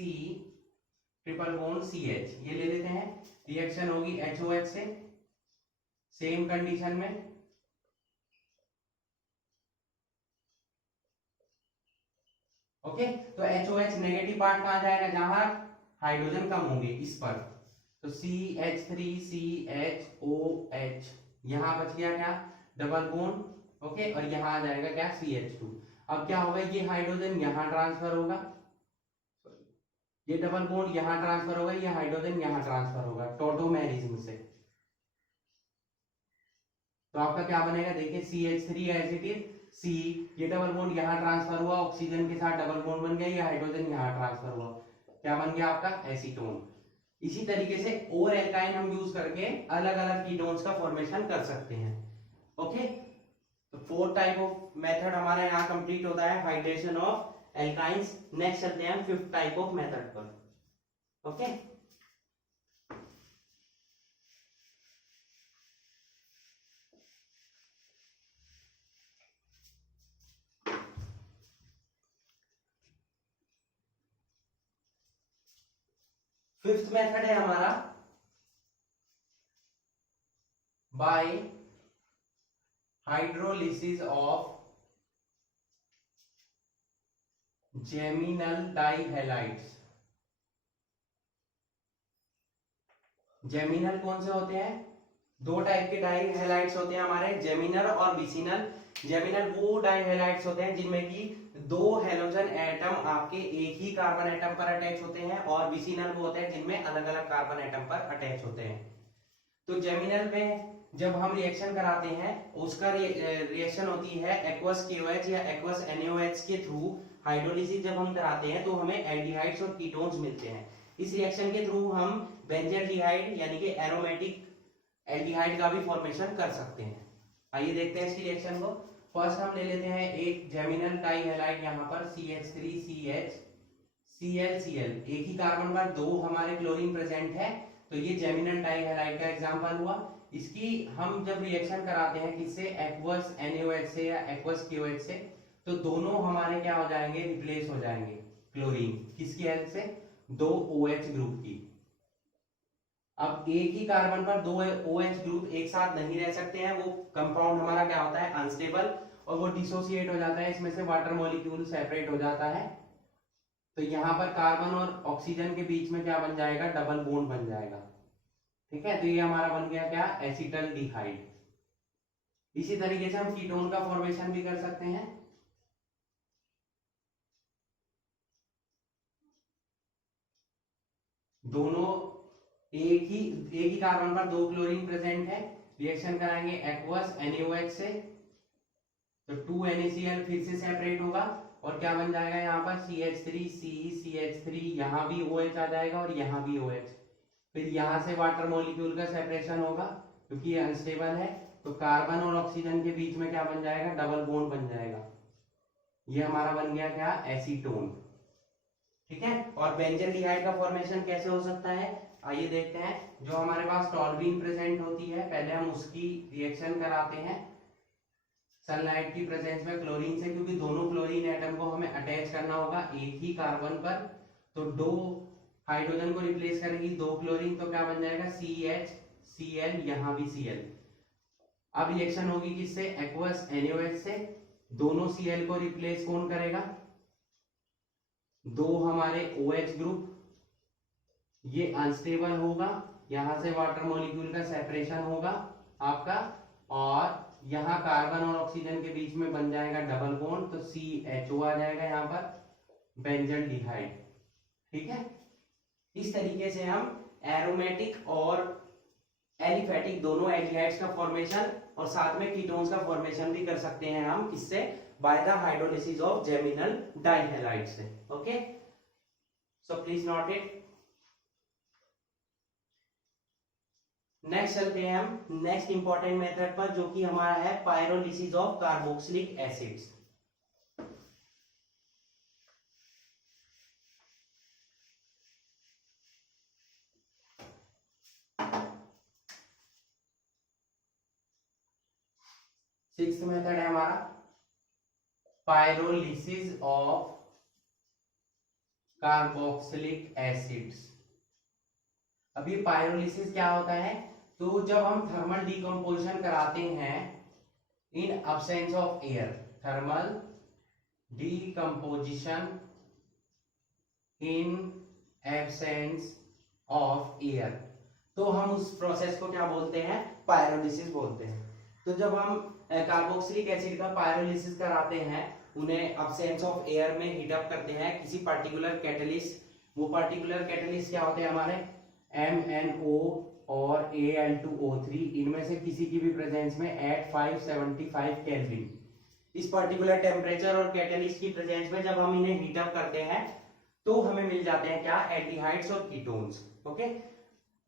ट्रिपल बॉन्ड CH, ये ले लेते हैं, रिएक्शन होगी HOH से सेम कंडीशन में। ओके, तो HOH नेगेटिव पार्ट कहां जाएगा, जहां हाइड्रोजन कम होंगे इस पर, तो CH3CHOH, यहां बच गया क्या, डबल बॉन्ड। ओके, और यहां आ जाएगा क्या, CH2। अब क्या होगा, ये हाइड्रोजन यहां ट्रांसफर होगा, ये डबल बॉन्ड यहां ट्रांसफर होगा, ये हाइड्रोजन यहां ट्रांसफर होगा टोटोमेरिज्म से, तो आपका क्या बनेगा, देखिए CH3 as it is C, ये डबल बॉन्ड यहाँ ट्रांसफर हुआ ऑक्सीजन के साथ, डबल बॉन्ड बन गया, ये हाइड्रोजन यहाँ ट्रांसफर हुआ, क्या बन गया आपका, एसीटोन। इसी तरीके से और एल्काइन हम यूज करके अलग अलग कीटोन्स का फॉर्मेशन कर सकते हैं। ओके, तो 4 टाइप ऑफ मेथड हमारा यहाँ कंप्लीट होता है, हाइड्रेशन ऑफ एल्काइंस। नेक्स्ट चलते हैं हम 5th टाइप ऑफ मेथड पर। ओके, फिफ्थ मेथड है हमारा by hydrolysis of geminal dihalides. Geminal कौन से होते हैं, 2 टाइप के डाइहैलाइड्स होते हैं हमारे, जेमिनल और विसिनल। जेमिनल वो डाइहैलाइड्स होते हैं जिनमें की 2 हैलोजन एटम आपके एक ही कार्बन एटम पर अटैच होते हैं, और विसिनल वो होते हैं जिनमें अलग अलग कार्बन एटम पर अटैच होते हैं। तो जेमिनल में जब हम रिएक्शन कराते हैं उसका रिएक्शन होती है एक्वस KOH या एक्वस NaOH के थ्रू। हाइड्रोलिसिस जब हम कराते हैं तो हमें एल्डिहाइड्स और कीटोन्स मिलते हैं। इस रिएक्शन के थ्रू हम बेंजल्डिहाइड यानी कि एरोमेटिक एल्डिहाइड का भी फॉर्मेशन कर सकते हैं। आइए देखते हैं इसकी रिएक्शन को। फर्स्ट हम ले लेते हैं एक जेमिनल डाइहैलाइड, यहाँ पर CH3CH ClCl, एक ही कार्बन पर 2 हमारे क्लोरीन प्रेजेंट है, तो ये जेमिनल डाइहैलाइड का एग्जांपल हुआ। इसकी हम जब रिएक्शन कराते हैं किससे, एक्वस NaOH से या एक्वस KOH से, तो दोनों हमारे क्या हो जाएंगे, रिप्लेस हो जाएंगे क्लोरीन किसकी हेल्प से, 2 OH ग्रुप की। अब एक ही कार्बन पर 2 OH ग्रुप एक साथ नहीं रह सकते हैं, वो कंपाउंड हमारा क्या होता है, अनस्टेबल, और वो डिसोसिएट हो जाता है, इसमें से वाटर मॉलिक्यूल सेपरेट हो जाता है। तो यहाँ पर कार्बन और ऑक्सीजन के बीच में क्या बन जाएगा, डबल बॉन्ड बन जाएगा। ठीक है, तो ये हमारा बन गया क्या, एसिटल्डिहाइड। इसी तरीके से हम कीटोन का फॉर्मेशन भी कर सकते हैं। दोनों एक ही कार्बन पर 2 क्लोरीन प्रेजेंट है, रिएक्शन कराएंगे एक्वस NaOH से, तो 2 NaCl फिर से सेपरेट होगा और क्या बन जाएगा यहाँ पर CH3 CH3, यहाँ भी OH आ जाएगा और यहाँ भी OH। फिर यहाँ से वाटर मॉलिक्यूल का सेपरेशन होगा क्योंकि ये अनस्टेबल है, तो कार्बन और ऑक्सीजन के बीच में क्या बन जाएगा, डबल बॉन्ड बन जाएगा। ये हमारा बन गया क्या, एसीटोन। ठीक है, और बेंजल्डिहाइड का फॉर्मेशन कैसे हो सकता है, आइए देखते हैं। जो हमारे पास टॉल्यूइन प्रेजेंट होती है, पहले हम उसकी रिएक्शन कराते हैं सनलाइट की प्रेजेंस में क्लोरीन से, क्योंकि दोनों क्लोरीन एटम को हमें अटैच करना होगा एक ही कार्बन पर, तो 2 हाइड्रोजन को रिप्लेस करेगी 2 क्लोरीन, तो क्या बन जाएगा CHCl, यहाँ भी Cl। अब रिएक्शन होगी किससे, एक्वस NaOH से, दोनों Cl को रिप्लेस कौन करेगा, 2 हमारे OH ग्रुप, ये अनस्टेबल होगा, यहां से वाटर मॉलिक्यूल का सेपरेशन होगा आपका, और यहाँ कार्बन और ऑक्सीजन के बीच में बन जाएगा डबल बॉन्ड, तो CHO आ जाएगा यहाँ पर, बेंजल्डिहाइड। ठीक है, इस तरीके से हम एरोमेटिक और एलिफेटिक दोनों एल्डिहाइड्स का फॉर्मेशन और साथ में कीटोन्स का फॉर्मेशन भी कर सकते हैं हम किससे, by the hydrolysis of geminal dihalide से। Okay, so please note it. Next चलते हैं हम नेक्स्ट इंपॉर्टेंट मेथड पर, जो कि हमारा है pyrolysis of carboxylic acids. Sixth method है हमारा पायरोलिसिस ऑफ कार्बोक्सिलिक एसिड्स। अब ये पायरोलिसिस क्या होता है, तो जब हम थर्मल डिकम्पोजिशन कराते हैं इन absence of air, thermal decomposition in absence of air, तो हम उस प्रोसेस को क्या बोलते हैं, पायरोलिसिस बोलते हैं। तो जब हम कार्बोक्सिलिक एसिड का पायरोलिसिस कराते हैं, उन्हें अब्सेंस ऑफ एयर में हीट अप करते हैं किसी पर्टिकुलर कैटलिस्ट, वो पर्टिकुलर कैटलिस्ट क्या होते हैं हमारे MnO और Al2O3, इनमें से किसी की भी प्रेजेंस में एट 575 केल्विन, इस पर्टिकुलर टेम्परेचर और कैटलिस्ट की प्रेजेंस में जब हम इन्हें हीट अप करते हैं तो हमें मिल जाते हैं क्या, एल्डिहाइड्स और कीटोन्स। ओके,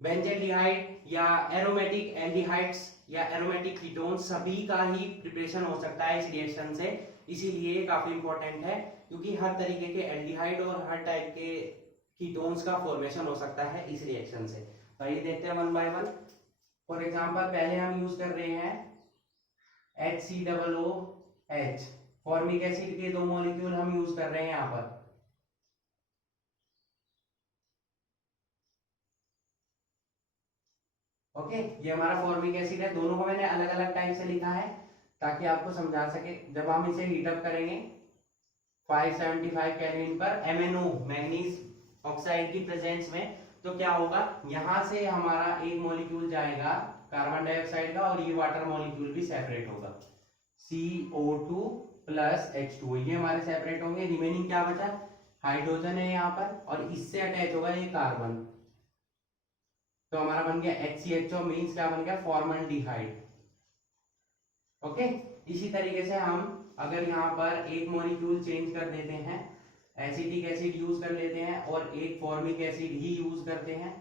बेंजल्डिहाइड या एरोमेटिक एल्डिहाइड्स या एरोमेटिक कीटोन्स सभी का ही प्रिपरेशन हो सकता है इस रिएक्शन से, इसीलिए काफी इंपॉर्टेंट है, क्योंकि हर तरीके के एल्डिहाइड और हर टाइप के कीटोन्स का फॉर्मेशन हो सकता है इस रिएक्शन से। तो ये देखते हैं one by one. For example पहले हम यूज कर रहे हैं HCOOH, फॉर्मिक एसिड के 2 मॉलिक्यूल हम यूज कर रहे हैं यहाँ पर। ओके, ये हमारा फॉर्मिक एसिड है, दोनों को मैंने अलग अलग टाइप से लिखा है ताकि आपको समझा सके। जब हम इसे हीट अप करेंगे 575 केल्विन पर MnO, मैग्नीज ऑक्साइड की प्रेजेंस में, तो क्या होगा, यहां से हमारा एक मॉलिक्यूल जाएगा कार्बन डाइऑक्साइड का और ये वाटर मॉलिक्यूल भी सेपरेट होगा, CO2 प्लस H2O, ये हमारे सेपरेट होंगे। रिमेनिंग क्या बचा, हाइड्रोजन है यहाँ पर और इससे अटैच होगा ये कार्बन, तो हमारा बन गया HCHO, मीन्स क्या बन गया, फॉर्मल्डिहाइड। ओके, इसी तरीके से हम अगर यहाँ पर एक मॉलिक्यूल चेंज कर देते हैं, एसिटिक एसिड यूज कर लेते हैं और एक फॉर्मिक एसिड ही यूज करते हैं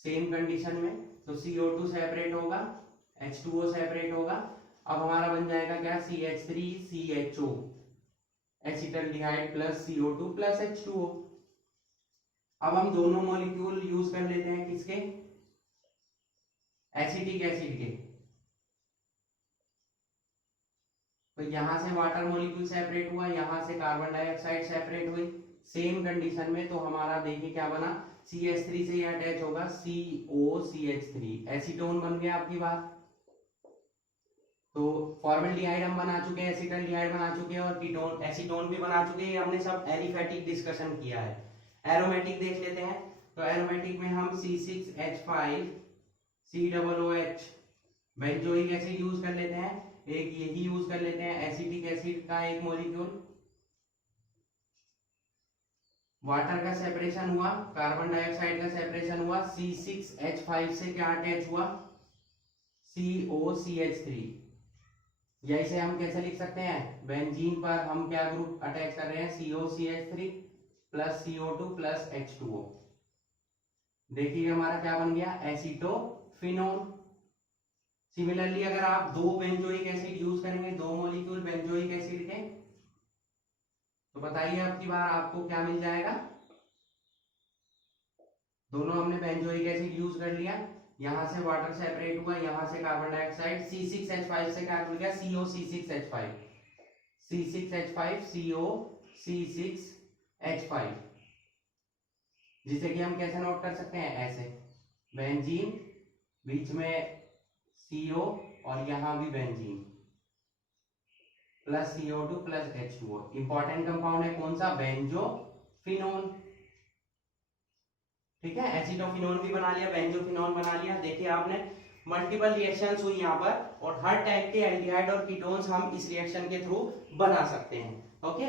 सेम कंडीशन में, तो CO2 सेपरेट होगा, H2O सेपरेट होगा। अब हमारा बन जाएगा क्या, CH3CHO, acetaldehyde plus CO2 plus H2O। अब हम दोनों मॉलिक्यूल यूज कर लेते हैं किसके, एसिटिक एसिड के, तो यहां से वाटर मॉलिक्यूल सेपरेट हुआ, यहां से कार्बन डाइऑक्साइड सेपरेट हुई सेम कंडीशन में, तो हमारा देखिए क्या बना, CH3 से ये अटैच होगा COCH3, एसीटोन बन गया आपकी बात। तो फॉर्मल्डिहाइड हम बना चुके हैं, एसिटल्डिहाइड बना चुके हैं और कीटोन एसीटोन भी बना चुके हैं, हमने सब एलिफेटिक डिस्कशन किया है। एरोमेटिक देख लेते हैं, तो एरोमेटिक में हम C6H5 COOH। Benzoic acid use कर लेते हैं, एक यही यूज कर लेते हैं एसिटिक एसिड का एक मॉलिक्यूल। वाटर का सेपरेशन हुआ, कार्बन डाइऑक्साइड का सेपरेशन हुआ, C6H5 से क्या अटैच हुआ, COCH3। या इसे हम कैसे लिख सकते हैं, बेंजीन पर हम क्या ग्रुप अटैच कर रहे हैं, COCH3 plus CO2 plus H2O। देखिए हमारा क्या बन गया, एसीटोफिनोन। सिमिलरली अगर आप दो बेंजोइक एसिड यूज करेंगे, दो मॉलिक्यूल बेंजोइक एसिड के, तो बताइए अब की बार आपको क्या मिल जाएगा। दोनों हमने बेंजोइक एसिड यूज कर लिया, यहां से वाटर सेपरेट हुआ, यहां से कार्बन डाइऑक्साइड, C6H5 से क्या जुड़ गया, COC6H5, C6H5 COC6H5, जिसे कि हम कैसे नोट कर सकते हैं, ऐसे बेंजीन, बीच में CO और यहां भी benzene, plus CO2 plus H2O। Important compound है कौन सा, बेंजोफिनोन। ठीक है, एसिटोफिनोन भी बना लिया, बेंजोफिनोन बना लिया। देखिए आपने मल्टीपल रिएक्शंस हुई यहाँ पर, और हर टाइप के एल्डिहाइड और कीटोन्स हम इस रिएक्शन के थ्रू बना सकते हैं। ओके,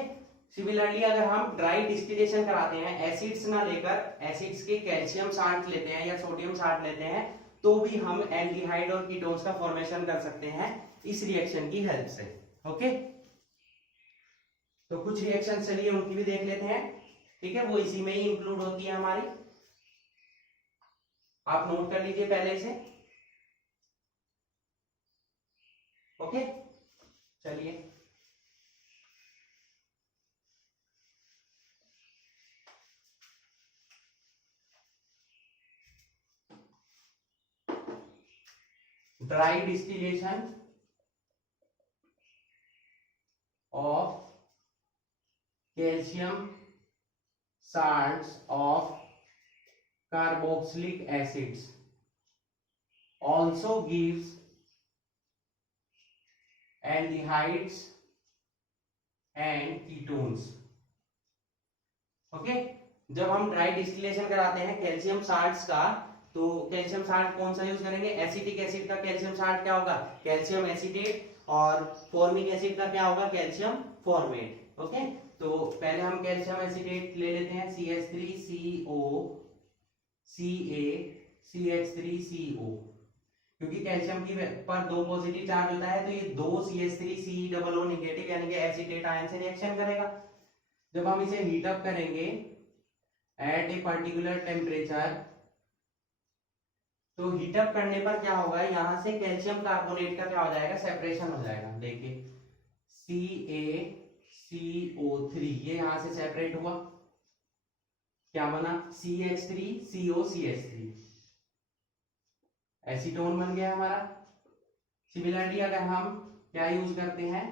सिमिलरली अगर हम ड्राई डिस्टिलेशन कराते हैं, एसिड्स ना लेकर एसिड्स के कैल्शियम साल्ट लेते हैं या सोडियम साल्ट लेते हैं, तो भी हम एल्डिहाइड और कीटोन्स का फॉर्मेशन कर सकते हैं इस रिएक्शन की हेल्प से। ओके, तो कुछ रिएक्शन चलिए उनकी भी देख लेते हैं। ठीक है, वो इसी में ही इंक्लूड होती है हमारी, आप नोट कर लीजिए पहले से। ओके, चलिए dry distillation of calcium salts of carboxylic acids also gives aldehydes and ketones। Okay, जब हम ड्राई डिस्टिलेशन कराते हैं कैल्शियम साल्ट्स का, तो कैल्शियम साल्ट कौन सा यूज करेंगे, एसिटिक एसिड का कैल्शियम साल्ट क्या होगा, कैल्शियम एसिटेट, और फॉर्मिक एसिड का क्या होगा, कैल्शियम फॉर्मेट। ओके, तो पहले हम कैल्शियम एसिटेट ले लेते हैं, CH3CO CaCH3CO, क्योंकि कैल्शियम की पर दो पॉजिटिव चार्ज होता है, तो ये दो CH3COO नेगेटिव यानी कि एसिटेट आयन से रिएक्शन करेगा। जब हम इसे हीट अप करेंगे एट ए पर्टिकुलर टेम्परेचर, तो हीट अप करने पर क्या होगा, यहां से कैल्शियम कार्बोनेट का क्या हो जाएगा, सेपरेशन हो जाएगा। देखिए CaCO3, ये यहां से सेपरेट हुआ, क्या बना, CH3COCH3, एसीटोन बन गया हमारा। सिमिलरली अगर हम क्या यूज करते हैं,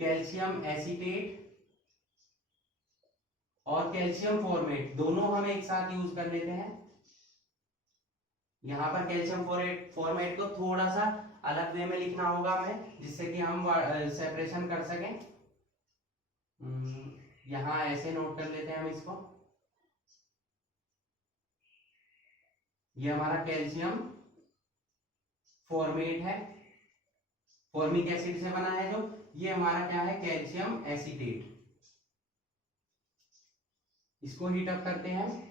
कैल्शियम एसीटेट और कैल्शियम फॉर्मेट, दोनों हम एक साथ यूज कर लेते हैं। यहां पर कैल्शियम फॉर्मेट को थोड़ा सा अलग वे में लिखना होगा हमें, जिससे कि हम सेपरेशन कर सकें। यहां ऐसे नोट कर लेते हैं हम इसको, ये हमारा कैल्शियम फॉर्मेट है, फॉर्मिक एसिड से बना है जो, ये हमारा क्या है, कैल्शियम एसीटेट। इसको हीट अप करते हैं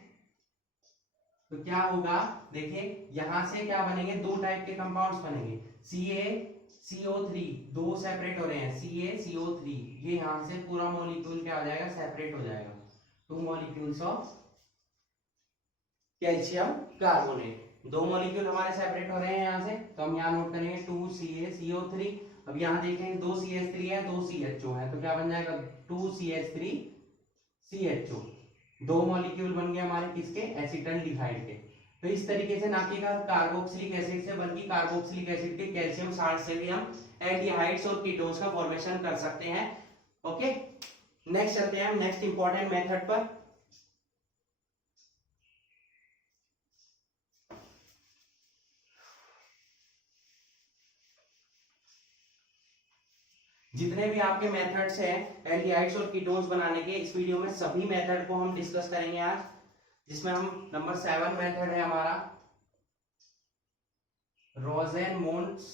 तो क्या होगा, देखिए यहां से क्या बनेंगे, दो टाइप के कंपाउंड्स बनेंगे, CaCO3, दो सेपरेट हो रहे हैं, CaCO3, ये यहां से पूरा मॉलिक्यूल क्या हो जाएगा, सेपरेट हो जाएगा, two molecules of calcium carbonate. दो मॉलिक्यूल हमारे सेपरेट हो रहे हैं यहां से, तो हम यहां नोट करेंगे 2CaCO3। अब यहां देखेंगे 2 CH3 है, 2 CHO है, तो क्या बन जाएगा, 2CH3CHO। दो मॉलिक्यूल बन गए हमारे किसके, एसिटल्डिहाइड के। तो इस तरीके से ना कि कार्बोक्सिलिक एसिड से, बल्कि कार्बोक्सिलिक एसिड के कैल्शियम साल्ट से भी हम एल्डिहाइड्स और कीटोन्स का फॉर्मेशन कर सकते हैं। ओके, नेक्स्ट चलते हैं हम नेक्स्ट इंपॉर्टेंट मेथड पर। जितने भी आपके मेथड्स हैं एल्डिहाइड्स और कीटोन्स बनाने के, इस वीडियो में सभी मेथड को हम डिस्कस करेंगे आज, जिसमें हम नंबर 7 मेथड है हमारा रोसेनमूड्स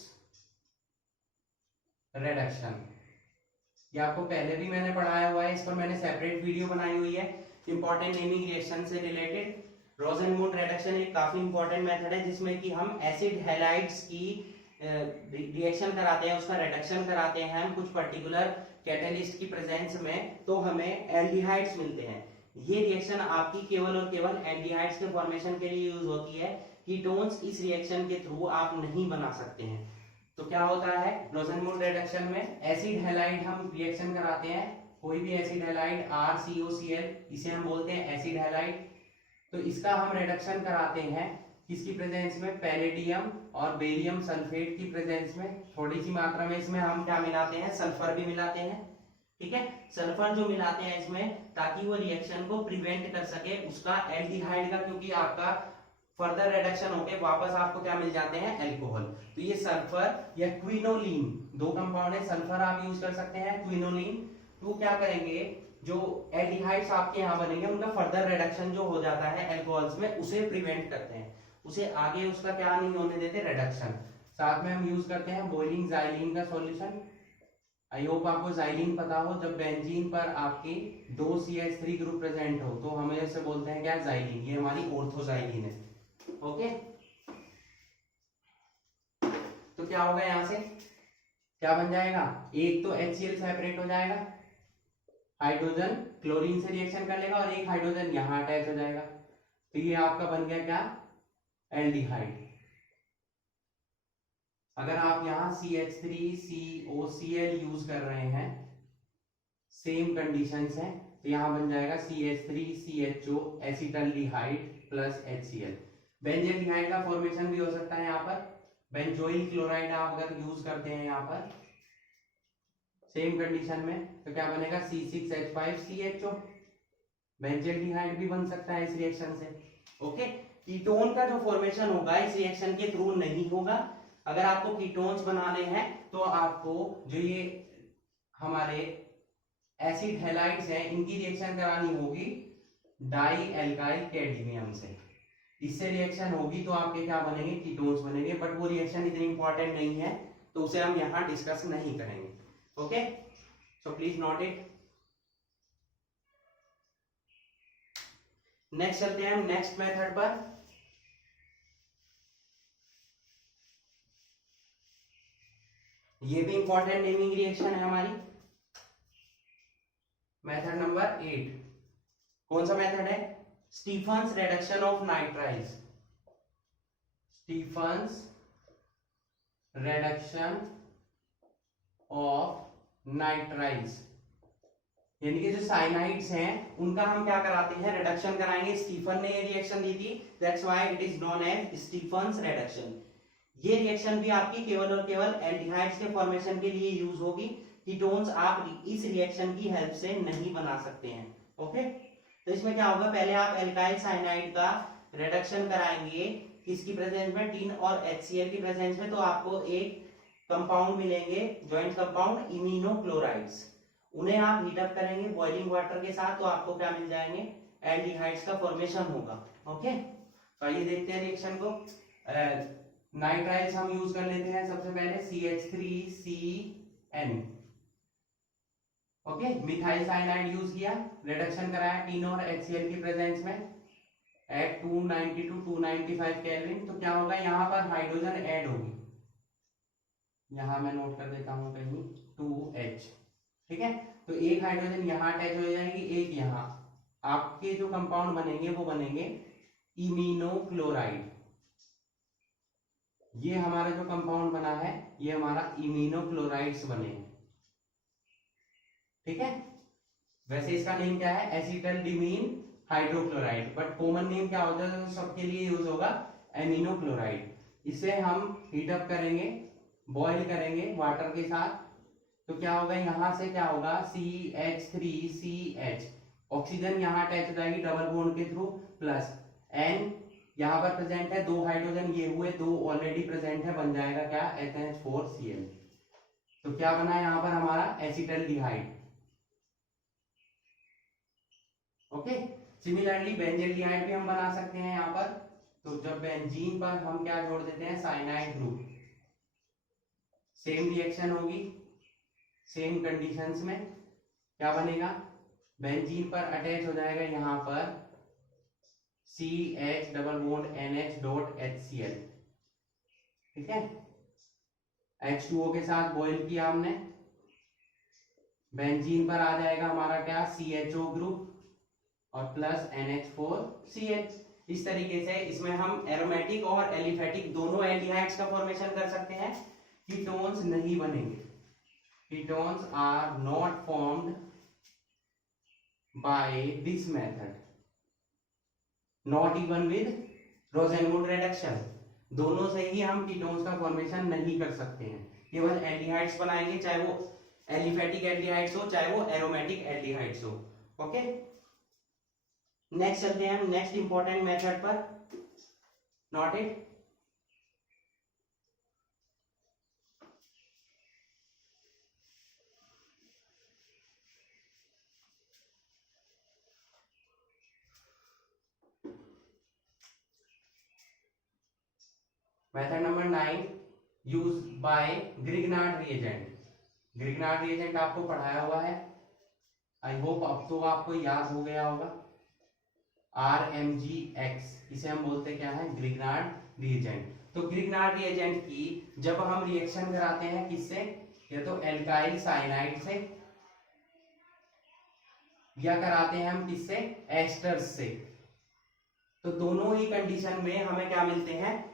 रिडक्शन। ये आपको पहले भी मैंने पढ़ाया हुआ है, इस पर मैंने सेपरेट वीडियो बनाई हुई है इंपॉर्टेंट नेमिंग रिएक्शन से रिलेटेड। रोसेनमूड रिडक्शन एक काफी इंपॉर्टेंट मेथड है जिसमें कि हम एसिड हैलाइड्स की रिएक्शन कराते हैं, उसका रिडक्शन कराते हैं हम कुछ पर्टिकुलर कैटलिस्ट की प्रेजेंस में, तो हमें एल्डिहाइड्स मिलते हैं। ये रिएक्शन आपकी केवल और केवल एल्डिहाइड्स के फॉर्मेशन के लिए यूज होती है। कीटोन्स इस रिएक्शन के थ्रू आप नहीं बना सकते हैं। तो क्या होता है रोसेनमूड रिडक्शन में, एसिड हैलाइड हम रिएक्शन कराते हैं, कोई भी एसिड हैलाइड RCOCl, इसे हम बोलते हैं एसिड हैलाइड। तो इसका हम रिडक्शन कराते हैं किसकी प्रेजेंस में, पैलेडियम और बेरियम सल्फेट की प्रेजेंस में। थोड़ी सी मात्रा में इसमें हम क्या मिलाते हैं, सल्फर भी मिलाते हैं। ठीक है, सल्फर जो मिलाते हैं इसमें ताकि वो रिएक्शन को प्रिवेंट कर सके उसका एल्डिहाइड का, क्योंकि आपका फर्दर रिडक्शन होके वापस आपको क्या मिल जाते हैं, एल्कोहल। तो ये सल्फर या क्विनोलिन, दो कंपाउंड है, सल्फर आप यूज कर सकते हैं, क्विनोलिन। तो क्या करेंगे, जो एल्डिहाइड्स आपके यहाँ बनेंगे उनका फर्दर रिडक्शन जो हो जाता है एल्कोहल्स में, उसे प्रिवेंट करते हैं, उसे आगे उसका क्या नहीं होने देते, रिडक्शन। साथ में हम यूज करते हैं बोइलिंग ज़ाइलीन का सॉल्यूशन। आई होप आपको ज़ाइलीन पता हो, जब बेंजीन पर आपके 2 CH3 ग्रुप प्रेजेंट हो तो हमें इसे बोलते हैं क्या, ज़ाइलीन। ये हमारी ऑर्थोज़ाइलीन है। ओके, तो क्या होगा, यहां से क्या बन जाएगा, एक तो HCl सेपरेट हो जाएगा, हाइड्रोजन क्लोरीन से रिएक्शन कर लेगा और एक हाइड्रोजन यहां अटैच हो जाएगा। तो ये आपका बन गया क्या, एल्डिहाइड। अगर आप यहां CH3COCl यूज कर रहे हैं, सेम कंडीशंस हैं, तो यहां बन जाएगा CH3CHO acetaldehyde plus HCl। Benzaldehyde का फॉर्मेशन भी हो सकता है यहाँ पर, बेंजोइल क्लोराइड आप अगर यूज करते हैं यहाँ पर सेम कंडीशन में, तो क्या बनेगा, C6H5CHO। बेंजेल्डिहाइड भी बन सकता है इस रिएक्शन से। ओके, कीटोन का जो फॉर्मेशन होगा इस रिएक्शन के थ्रू नहीं होगा। अगर आपको कीटोन्स बनाने हैं तो आपको जो ये हमारे एसिड हैलाइड्स हैं इनकी रिएक्शन करानी होगी डाई एल्काइल कैडमियम से। इससे रिएक्शन होगी तो आपके क्या बनेंगे, कीटोन्स बनेंगे, बट वो रिएक्शन इतनी इंपॉर्टेंट नहीं है तो उसे हम यहां डिस्कस नहीं करेंगे। Okay, so please note it. Next चलते हैं हम नेक्स्ट मेथड पर। ये भी इंपॉर्टेंट नेमिंग रिएक्शन है हमारी, मेथड नंबर 8। कौन सा मेथड है, Stephens reduction of nitriles. Stephens reduction of nitriles, यानी कि जो साइनाइड्स हैं उनका हम क्या कराते हैं, रिडक्शन कराएंगे। स्टीफन ने ये रिएक्शन दी थी, that's why it is known as Stephens reduction. ये रिएक्शन भी आपकी केवल और केवल एल्डिहाइड्स के फॉर्मेशन के लिए यूज होगी। कीटोन्स आप इस रिएक्शन की हेल्प से नहीं बना सकते हैं। ओके, तो इसमें क्या होगा, पहले आप एल्काइल साइनाइड का रिडक्शन कराएंगे किसकी प्रेजेंस में, टीन और HCl की प्रेजेंस में, तो आपको एक कंपाउंड मिलेंगे, ज्वाइंट कंपाउंड इमिनोक्लोराइड्स। उन्हें आप हीटअप करेंगे बॉइलिंग वाटर के साथ तो आपको क्या मिल जाएंगे, एल्डिहाइड्स का फॉर्मेशन होगा। ओके, तो आइए देखते हैं रिएक्शन को। नाइट्राइल्स हम यूज कर लेते हैं सबसे पहले CH3CN। Okay, methyl cyanide use किया, रिडक्शन कराया टीन और HCl की प्रेजेंस में एट 290 to 295 केल्विन। तो क्या होगा, यहाँ पर हाइड्रोजन ऐड होगी, यहां मैं नोट कर देता हूं कहीं 2H। ठीक है, तो एक हाइड्रोजन यहां अटैच हो जाएगी, एक यहां, आपके जो कंपाउंड बनेंगे वो बनेंगे इमिनोक्लोराइड। ये हमारा जो कंपाउंड बना है ये हमारा इमिनोक्लोराइड्स बने हैं। ठीक है, वैसे इसका नेम क्या है, एसिटल्डिमीन हाइड्रोक्लोराइड, बट कॉमन नेम क्या होता है तो सबके लिए यूज होगा एमिनोक्लोराइड। इसे हम हीटअप करेंगे, बॉईल करेंगे वाटर के साथ, तो क्या होगा, यहां से क्या होगा, CH3CH, ऑक्सीजन यहां अटैच हो जाएगी डबल बॉन्ड के थ्रू, प्लस N यहां पर प्रेजेंट है, 2 हाइड्रोजन ये हुए, 2 ऑलरेडी प्रेजेंट है, बन जाएगा क्या, NH4Cl। तो क्या बना यहां पर हमारा एसिटल्डिहाइड। ओके, सिमिलरली बेंजेल्डिहाइड भी हम बना सकते हैं यहाँ पर, तो जब बेंजीन पर हम क्या जोड़ देते हैं, साइनाइड ग्रुप, सेम रिएक्शन होगी, सेम कंडीशंस में क्या बनेगा, बेंजीन पर अटैच हो जाएगा यहाँ पर CH double bond NH dot HCl, ठीक है। H2O के साथ बॉइल किया हमने, बेंजीन पर आ जाएगा हमारा क्या, CHO ग्रुप और प्लस NH4CH। इस तरीके से इसमें हम एरोमेटिक और एलिफेटिक दोनों एल्डिहाइड्स का फॉर्मेशन कर सकते हैं। कीटोन्स नहीं बनेंगे, ketones are not formed by this method, not even with Rosenwood reduction. दोनों से ही हम कीटोन्स का फॉर्मेशन नहीं कर सकते हैं, केवल एल्डिहाइड्स बनाएंगे, चाहे वो एलिफेटिक एल्डिहाइड्स हो चाहे वो एरोमेटिक एल्डिहाइड्स हो। ओके, नेक्स्ट चलते हैं हम नेक्स्ट इंपॉर्टेंट मेथड पर, note it. Method number 9, use by Grignard reagent. Grignard reagent आपको पढ़ाया हुआ है, आई होप अब तो आपको याद हो गया होगा। RMgX, इसे हम बोलते क्या है, ग्रिग्नार्ड रिएजेंट। तो ग्रिग्नार्ड रिएजेंट की जब हम रिएक्शन कराते हैं किससे, या तो एल्काइल साइनाइड से, या कराते हैं हम किससे, एस्टर्स से, तो दोनों ही कंडीशन में हमें क्या मिलते हैं,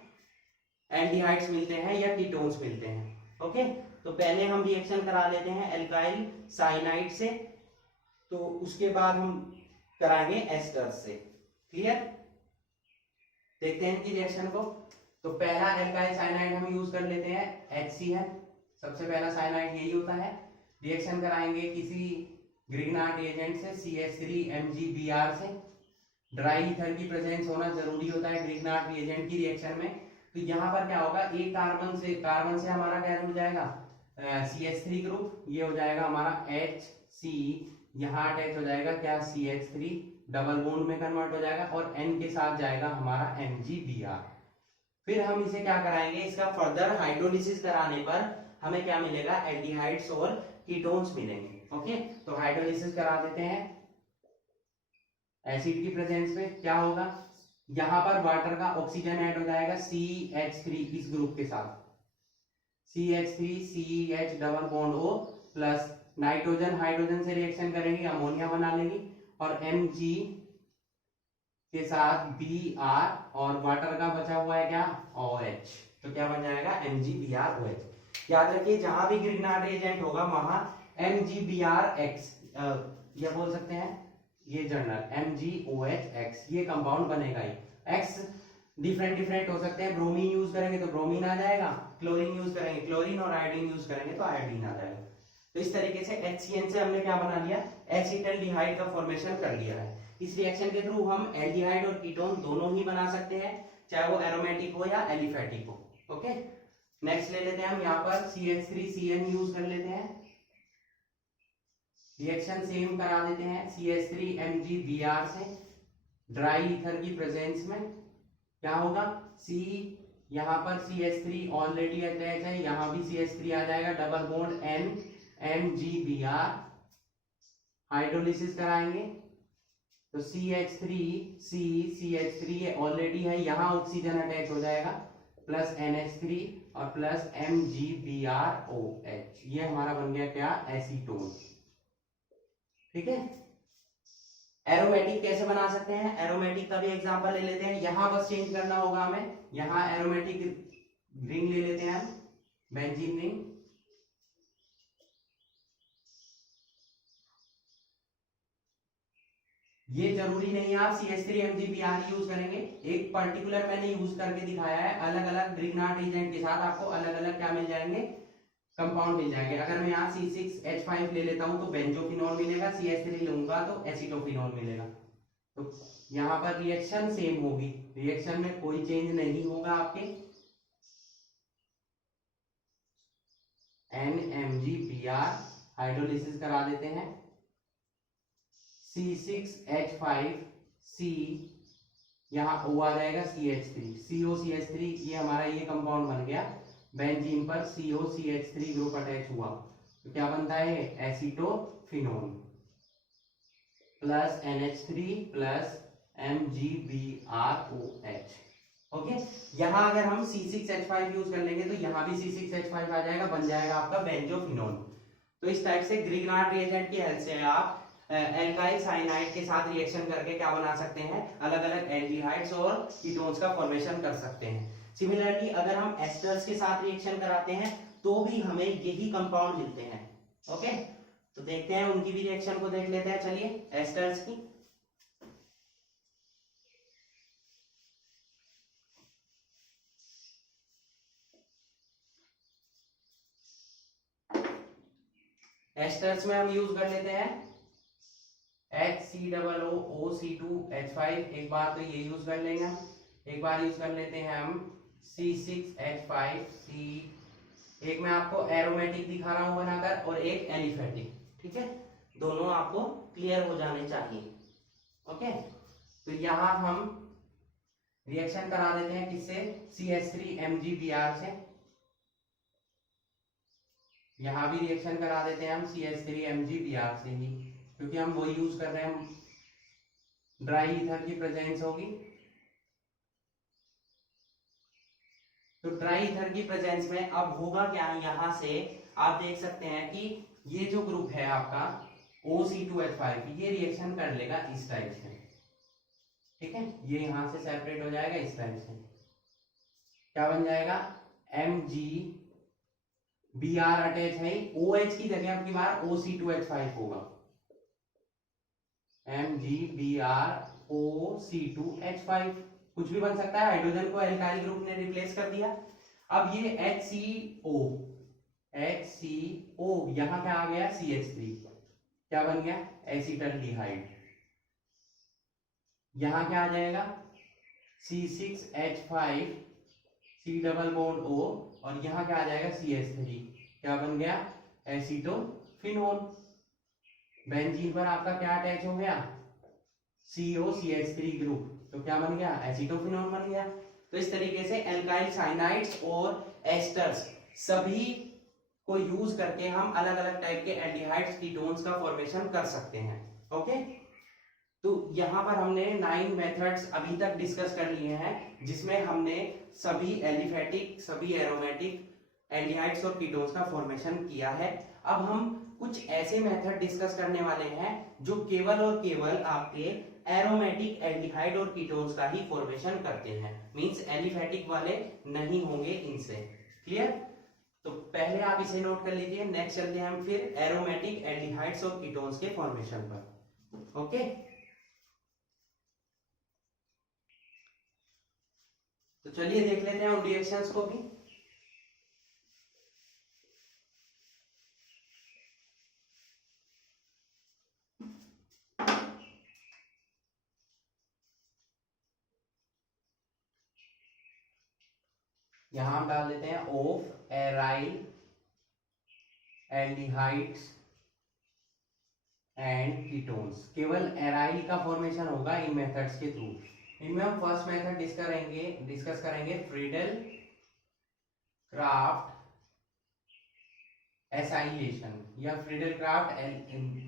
एल्डिहाइड्स मिलते हैं या कीटोन्स मिलते हैं। ओके, तो पहले हम रिएक्शन करा लेते हैं एल्काइल साइनाइड से, तो उसके बाद हम कराएंगे एस्टर्स से। क्लियर, देखते हैं इनकी रिएक्शन को। तो पहला एल्काइल साइनाइड हम यूज कर लेते हैं HCl, सबसे पहला साइनाइड यही होता है। रिएक्शन कराएंगे किसी ग्रिग्नार्ड रिएजेंट से CH3MgBr से। ड्राई ईथर की प्रेजेंस होना जरूरी होता है ग्रिग्नार्ड रिएजेंट की रिएक्शन में। तो यहाँ पर क्या होगा, एक कार्बन से हमारा क्या जुड़ जाएगा, CH3 ग्रुप, ये हो जाएगा हमारा HC, यहाँ अटैच हो जाएगा क्या, CH3 डबल बॉन्ड में कन्वर्ट हो जाएगा और N के साथ जाएगा हमारा MgBr। फिर हम इसे क्या कराएंगे, इसका फर्दर हाइड्रोलिसिस कराने पर हमें क्या मिलेगा, एल्डिहाइड्स और कीटोन्स मिलेंगे। ओके, तो हाइड्रोलिसिस करा देते हैं एसिड की प्रेजेंस में, क्या होगा, यहां पर वाटर का ऑक्सीजन ऐड हो जाएगा CH3 इस ग्रुप के साथ, CH3 CH double bond O plus nitrogen hydrogen से रिएक्शन करेगी, अमोनिया बना लेगी, और Mg के साथ Br, और वाटर का बचा हुआ है क्या, OH, तो क्या बन जाएगा, MgBrOH। याद रखिए जहां भी ग्रिग्नार्ड रिएजेंट होगा वहां MgBrX, ये बोल सकते हैं, ये जर्नल MgOHX, ये कंपाउंड बनेगा ही। X डिफरेंट हो सकते हैं, ब्रोमीन यूज करेंगे तो ब्रोमीन आ जाएगा, क्लोरीन यूज करेंगे क्लोरीन, और आयोडीन यूज करेंगे तो आयोडीन आ जाएगा। तो इस तरीके से HCN से हमने क्या बना लिया, एसिटल्डिहाइड का फॉर्मेशन कर लिया है। इस रिएक्शन के थ्रू हम एल्डिहाइड और कीटोन दोनों ही बना सकते हैं, चाहे वो एरोमेटिक हो या एलिफेटिक हो। ओके, नेक्स्ट ले लेते हैं हम यहाँ पर CH3CN यूज कर लेते हैं, रिएक्शन सेम करा देते हैं CH3MgBr से। ड्राई ईथर की प्रेजेंस में क्या होगा, C, यहाँ पर CH3 ऑलरेडी अटैच है, यहाँ भी CH3 आ जाएगा, double bond N MgBr, hydrolysis कराएंगे तो CH3C CH3 ये ऑलरेडी है, यहाँ ऑक्सीजन अटैच हो जाएगा, प्लस NH3 और प्लस MgBrOH, ये हमारा बन गया क्या, एसीटोन। ठीक है, एरोमेटिक कैसे बना सकते हैं, एरोमेटिक का भी एग्जांपल ले लेते हैं। यहां बस चेंज करना होगा हमें, यहां एरोमेटिक रिंग ले लेते हैं हम, बेंजीन रिंग। ये जरूरी नहीं है आप CH3MgBr यूज करेंगे, एक पर्टिकुलर मैंने यूज करके दिखाया है, अलग अलग ग्रिग्नार्ड रिएजेंट के साथ आपको अलग अलग क्या मिल जाएंगे, कंपाउंड मिल जाएंगे। अगर मैं यहाँ C6H5 ले लेता हूं तो बेंजोफिनॉल मिलेगा, CH3 लूंगा तो एसिटोफिनॉल मिलेगा। तो यहाँ पर रिएक्शन सेम होगी, रिएक्शन में कोई चेंज नहीं होगा आपके। NMgBr हाइड्रोलिसिस करा देते हैं, C6H5C यहाँ O आ जाएगा CH3, COCH3, ये हमारा ये कंपाउंड बन गया। बेंजीन पर COCH3 ग्रुप अटैच हुआ तो क्या बनता है, acetophenone plus NH3 plus MgBrOH। Okay, यहाँ अगर हम C6H5 यूज कर लेंगे तो यहाँ भी C6H5 आ जाएगा, बन जाएगा आपका बेंजोफिनोन। तो इस टाइप से ग्रिग्नार्ड रिएजेंट की हेल्प से आप एल्काइल साइनाइड के साथ रिएक्शन करके क्या बना सकते हैं, अलग अलग एल्डिहाइड्स और कीटोन्स का फॉर्मेशन कर सकते हैं। सिमिलरली अगर हम एस्टर्स के साथ रिएक्शन कराते हैं तो भी हमें यही कंपाउंड मिलते हैं। ओके, तो देखते हैं उनकी भी रिएक्शन को देख लेते हैं। चलिए एस्टर्स की, एस्टर्स में हम यूज कर लेते हैं HCOOC2H5, एक बार तो ये यूज कर लेंगे हम, एक बार यूज कर लेते हैं हम C6H5C, एक मैं आपको एरोमेटिक दिखा रहा हूं बनाकर और एक एलिफेटिक, ठीक है, दोनों आपको क्लियर हो जाने चाहिए। ओके, तो यहां हम रिएक्शन करा देते हैं किससे, CH3MgBr से, यहां भी रिएक्शन करा देते हैं हम CH3MgBr से ही, क्योंकि हम वो यूज कर रहे हैं, ड्राई ईथर की प्रेजेंस होगी। तो ड्राई ईथर की प्रेजेंस में अब होगा क्या, यहां से आप देख सकते हैं कि ये जो ग्रुप है आपका OC2H5, ये रिएक्शन कर लेगा इस टाइप से, ठीक है, ये यहां से सेपरेट हो जाएगा इस टाइप से, क्या बन जाएगा, MgBr अटैच है, OH की जगह आपकी बार OC2H5 होगा, MgBrOC2H5, कुछ भी बन सकता है, हाइड्रोजन को एल्काइल ग्रुप ने रिप्लेस कर दिया। अब ये HCO यहां क्या आ गया, CH3, क्या बन गया, एसिटल्डिहाइड, यहां क्या आ जाएगा, C6H5 C double bond O, और यहां क्या आ जाएगा, CH3, क्या बन गया, एसीटोफिनोन। बेंजीन पर आपका क्या अटैच हो गया, COCH3 ग्रुप, तो क्या बन गया, एसीटोफिनोन बन गया। तो इस तरीके से एल्काइल साइनाइड्स और एस्टर्स सभी को यूज करके हम अलग अलग टाइप के एल्डिहाइड्स कीटोन्स का फॉर्मेशन कर सकते हैं। ओके, तो यहां पर हमने 9 मेथड्स अभी तक डिस्कस कर लिए हैं, जिसमें हमने सभी एलिफेटिक, सभी एरोमेटिक एल्डिहाइड्स और कीटोन्स का फॉर्मेशन किया है। अब हम कुछ ऐसे मेथड डिस्कस करने वाले हैं जो केवल और केवल आपके एरोमेटिक एल्डिहाइड और कीटोन्स का ही फॉर्मेशन करते हैं, मींस एलिफेटिक वाले नहीं होंगे इनसे। क्लियर? तो पहले आप इसे नोट कर लीजिए, नेक्स्ट चलते हैं हम फिर एरोमेटिक एल्डिहाइड्स और कीटोन्स के फॉर्मेशन पर। ओके, तो चलिए देख लेते हैं उन रिएक्शंस को भी। यहां हम डाल देते हैं of aryl aldehydes and ketones. केवल एराइल का फॉर्मेशन होगा इन मेथड्स के थ्रू। इनमें हम फर्स्ट मेथड डिस्कस करेंगे फ्रीडल क्राफ्ट एसाइलेशन, या फ्रीडल क्राफ्ट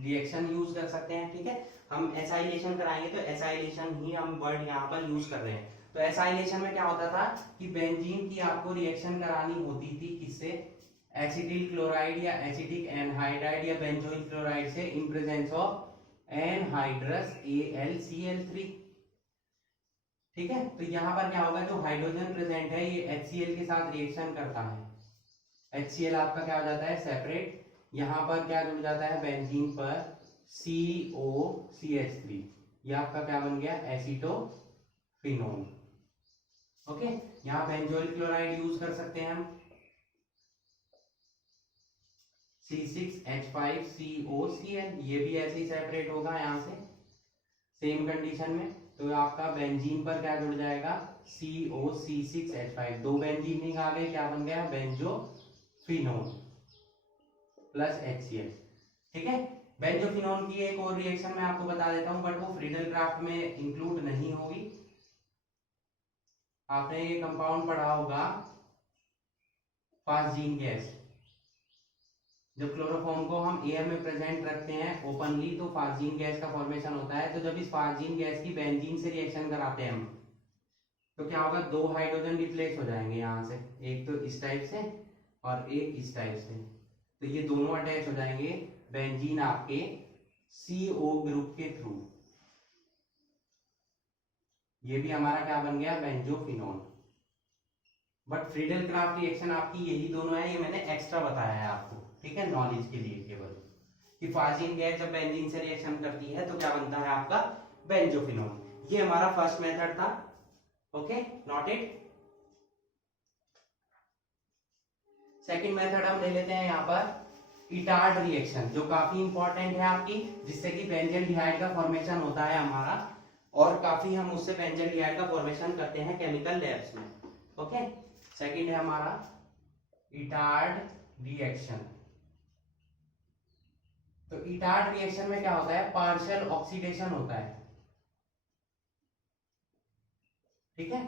रिएक्शन यूज कर सकते हैं। ठीक है, हम एसाइलेशन कराएंगे तो एसाइलेशन ही हम वर्ड यहाँ पर यूज कर रहे हैं। तो एसाइलेशन में क्या होता था कि बेंजीन की आपको रिएक्शन करानी होती थी किससे, एसिटिल क्लोराइड या एसिटिक एनहाइड्राइड या बेंजोइल क्लोराइड से इन प्रेजेंस ऑफ एनहाइड्रस AlCl3। ठीक है, तो यहां पर क्या होगा, जो हाइड्रोजन प्रेजेंट है ये HCl के साथ रिएक्शन करता है, HCl आपका क्या हो जाता है सेपरेट, यहां पर क्या जुड़ जाता है बेंजीन पर COCH3, ये आपका क्या बन गया एसीटोफिनोन। ओके, यहां बेंजोइल क्लोराइड यूज कर सकते हैं हम, C6H5COCl, ये भी ऐसे ही सेपरेट होगा यहां से सेम कंडीशन में। तो आपका बेंजीन पर क्या जुड़ जाएगा COC6H5, दो बेंजीन निकाल आ गए, क्या बन गया बेंजोफिनोन प्लस HCl। ठीक है, बेंजोफिनोन की एक और रिएक्शन मैं आपको बता देता हूं, बट वो फ्रीडल क्राफ्ट में इंक्लूड नहीं होगी। आपने ये कंपाउंड पढ़ा होगा फास्जीन गैस। जब क्लोरोफॉर्म को हम एयर में प्रेजेंट रखते हैं ओपनली तो फास्जीन गैस का फॉर्मेशन होता है। तो जब इस फास्जीन गैस की बेंजीन से रिएक्शन कराते हैं हम, तो क्या होगा, 2 हाइड्रोजन रिप्लेस हो जाएंगे यहाँ से, एक तो इस टाइप से और एक इस टाइप से। तो ये दोनों अटैच हो जाएंगे बेंजीन आपके CO ग्रुप के थ्रू। ये भी हमारा क्या बन गया, benzophenone. But Friedel craft reaction आपकी यही दोनों है, ये मैंने एक्स्ट्रा बताया है आपको, ठीक है, नॉलेज के लिए केवल, कि फास्जीन गैस जब बेंजीन से रिएक्शन करती है तो क्या बनता है आपका, बेंजोफिनोन। ये हमारा फर्स्ट मेथड था। Okay, note it. Second method हम ले लेते हैं यहाँ पर इटार्ड रिएक्शन, जो काफी इंपॉर्टेंट है आपकी, जिससे कि बेंजल्डिहाइड का फॉर्मेशन होता है हमारा, और काफी हम उससे बेंजल्डिहाइड का फॉर्मेशन करते हैं केमिकल लैब्स में। ओके, सेकंड है हमारा इटार्ड रिएक्शन। तो इटार्ड रिएक्शन में क्या होता है, पार्शियल ऑक्सीडेशन होता है, ठीक है।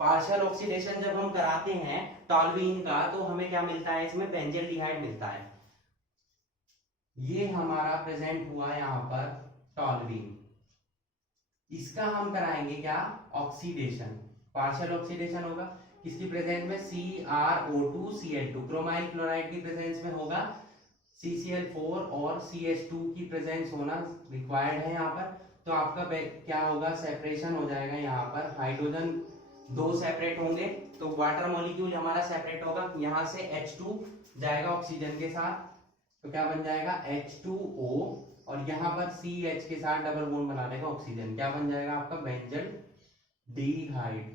पार्शियल ऑक्सीडेशन जब हम कराते हैं टॉल्यूइन का, तो हमें क्या मिलता है, इसमें बेंजल्डिहाइड मिलता है। ये हमारा प्रेजेंट हुआ यहाँ पर टॉल्यूइन, इसका हम कराएंगे क्या, ऑक्सीडेशन, पार्शियल ऑक्सीडेशन होगा। किसकी प्रेजेंस में, CrO2Cl2, क्रोमाइल क्लोराइड की प्रेजेंस में होगा CCl4 और CH2 की प्रेजेंस होना रिक्वायर्ड है यहाँ पर। तो आपका क्या होगा, सेपरेशन हो जाएगा, यहाँ पर हाइड्रोजन 2 सेपरेट होंगे, तो वाटर मॉलिक्यूल हमारा सेपरेट होगा, यहाँ से H2 जाएगा ऑक्सीजन के साथ, तो क्या बन जाएगा H2O, और यहाँ पर CH के साथ डबल बॉन्ड बना देगा ऑक्सीजन, क्या बन जाएगा आपका बेंजल डिहाइड।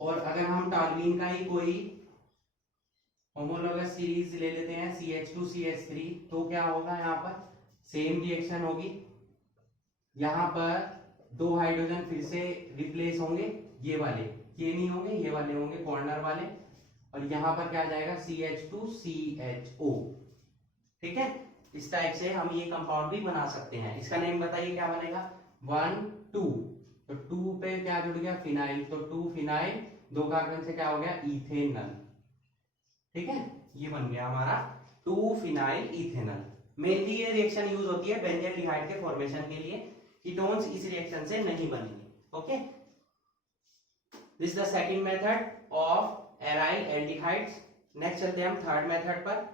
और अगर हम टॉल्यूइन का ही कोई होमोलॉगस सीरीज ले लेते हैं CH2CH3, तो क्या होगा, यहाँ पर सेम रिएक्शन होगी, यहाँ पर 2 हाइड्रोजन फिर से रिप्लेस होंगे, ये वाले, ये नहीं होंगे, ये वाले होंगे कॉर्नर वाले, और यहाँ पर क्या जाएगा CH2CHO, ठीक है। इस टाइप से हम ये कंपाउंड भी बना सकते हैं। इसका नेम बताइए क्या बनेगा, 1 2, तो 2 पे क्या जुड़ गया, फिनाइल, तो 2 फिनाइल, 2 कार्बन से क्या हो गया, इथेनल, ठीक है। ये बन गया हमारा 2 फिनाइल इथेनल। मेनली ये रिएक्शन यूज होती है बेंजल्डिहाइड के फॉर्मेशन के लिए, कीटोन्स इस रिएक्शन से नहीं बनेंगे। Okay, this is the second method of aryl aldehydes. Next चलते हैं हम थर्ड मेथड पर।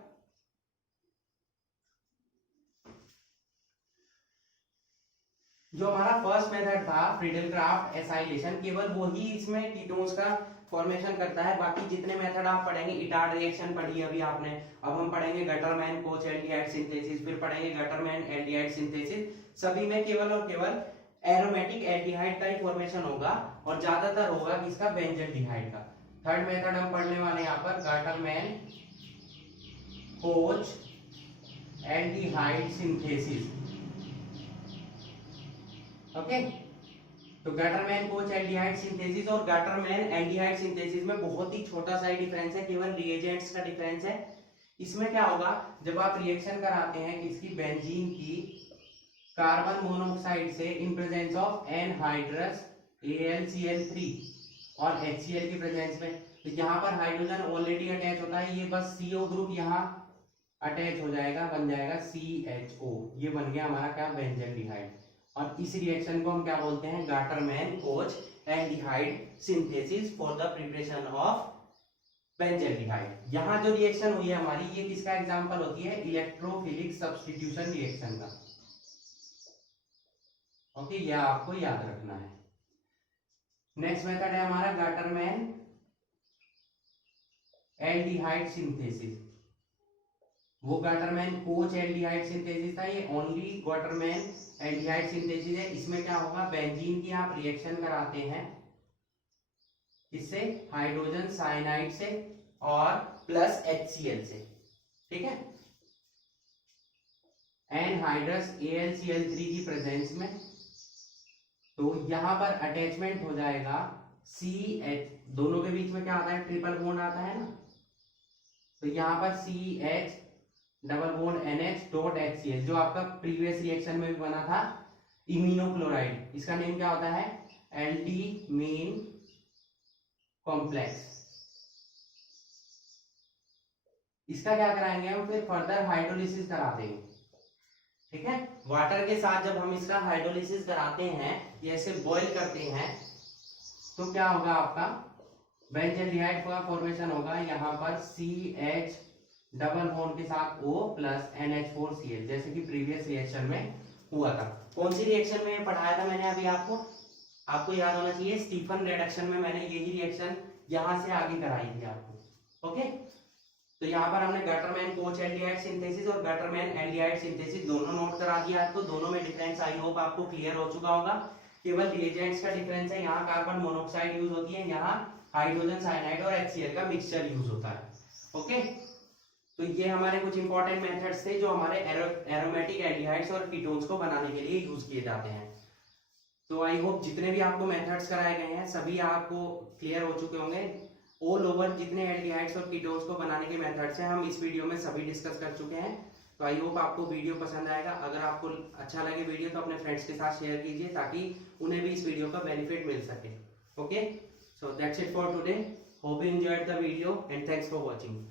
जो हमारा फर्स्ट मेथड था फ्रीडल क्राफ्ट एसाइलेशन, केवल वही इसमें कीटोन्स का फॉर्मेशन करता है। बाकी जितने मेथड आप पढ़ेंगे, इटार्ड रिएक्शन पढ़ी अभी आपने, अब हम पढ़ेंगे गटरमैन कोच एल्डिहाइड सिंथेसिस, फिर पढ़ेंगे गटरमैन एल्डिहाइड सिंथेसिस। सभी में केवल और केवल एरोमेटिक एल्डिहाइड का ही फॉर्मेशन होगा, और ज्यादातर होगा किसका, बेंजल्डिहाइड का। थर्ड मेथड हम पढ़ने वाले यहाँ पर Gattermann coach aldehyde synthesis. Okay, तो गटरमैन कोच एल्डिहाइड सिंथेसिस और गटरमैन एल्डिहाइड सिंथेसिस में बहुत ही छोटा सा डिफरेंस है, केवल रिएजेंट्स का डिफरेंस है। इसमें क्या होगा, जब आप रिएक्शन कराते हैं किसकी, बेंजीन की कार्बन मोनोऑक्साइड से इन प्रेजेंस ऑफ एनहाइड्रस AlCl3 और HCl की प्रेजेंस में, तो यहाँ पर हाइड्रोजन ऑलरेडी अटैच होता है, ये बस CO ग्रुप यहाँ अटैच हो जाएगा, बन जाएगा CHO, ये बन गया हमारा क्या, बेंजल्डिहाइड। और इस रिएक्शन को हम क्या बोलते हैं, Gattermann coach aldehyde synthesis for the preparation of benzaldehyde. यहाँ जो रिएक्शन हुई है हमारी, ये किसका एग्जांपल होती है, इलेक्ट्रोफिलिक सब्स्टिट्यूशन रिएक्शन का। ओके, यह आपको याद रखना है। नेक्स्ट मेथड है हमारा गटरमैन एल्डिहाइड सिंथेसिस। वो गटरमैन कोच एल्डिहाइड सिंथेसिस था, ये ओनली गटरमैन एल्डिहाइड सिंथेसिस है। इसमें क्या होगा, बेंजीन की आप रिएक्शन कराते हैं, इससे हाइड्रोजन साइनाइड से और प्लस HCl से, ठीक है, एनहाइड्रस AlCl3 की प्रेजेंस में, तो यहां पर अटैचमेंट हो जाएगा CH, दोनों के बीच में क्या आता है, ट्रिपल बॉन्ड आता है ना, तो यहां पर CH double bond NH dot HCl, जो आपका प्रीवियस रिएक्शन में भी बना था इमिनोक्लोराइड, इसका नेम क्या होता है, एल्डीमीन कॉम्प्लेक्स। इसका क्या कराएंगे हम, फिर फर्दर हाइड्रोलिसिस कराते हैं, ठीक है। वाटर के साथ जब हम इसका हाइड्रोलिसिस कराते हैं या इसे बॉईल करते हैं तो क्या होगा, आपका बेंजल्डिहाइड का फॉर्मेशन होगा। यहाँ पर CH डबल बॉन्ड के साथ O प्लस NH4Cl, जैसे कि प्रीवियस रिएक्शन में हुआ था। कौन सी रिएक्शन में पढ़ाया था मैंने अभी आपको याद होना चाहिए, स्टीफन रिडक्शन में मैंने यही रिएक्शन यहां से आगे कराई थी आपको। ओके, तो यहाँ पर हमने गटरमैन कोच एल्डिहाइड सिंथेसिस और गटरमैन एल्डिहाइड सिंथेसिस दोनों नोट करा दिया आपको। दोनों में डिफरेंस आई होप आपको क्लियर हो चुका होगा। केवल रिएजेंट्स का डिफरेंस है, यहाँ कार्बन मोनोऑक्साइड यूज होती है, यहाँ हाइड्रोजन साइनाइड और HCl का मिक्सचर यूज होता है। ओके, तो ये हमारे कुछ इंपॉर्टेंट मेथड्स थे जो हमारे एरोमेटिक एल्डिहाइड्स और कीटोन्स को बनाने के लिए यूज किए जाते हैं। तो आई होप जितने भी आपको मेथड्स कराए गए हैं सभी आपको क्लियर हो चुके होंगे। ऑल ओवर जितने एल्डिहाइड्स और कीटोन्स को बनाने के मेथड्स हैं हम इस वीडियो में सभी डिस्कस कर चुके हैं। तो आई होप आपको वीडियो पसंद आएगा। अगर आपको अच्छा लगे वीडियो तो अपने फ्रेंड्स के साथ शेयर कीजिए ताकि उन्हें भी इस वीडियो का बेनिफिट मिल सके। Okay, so that's it for today. Hope you enjoyed the video and thanks for watching.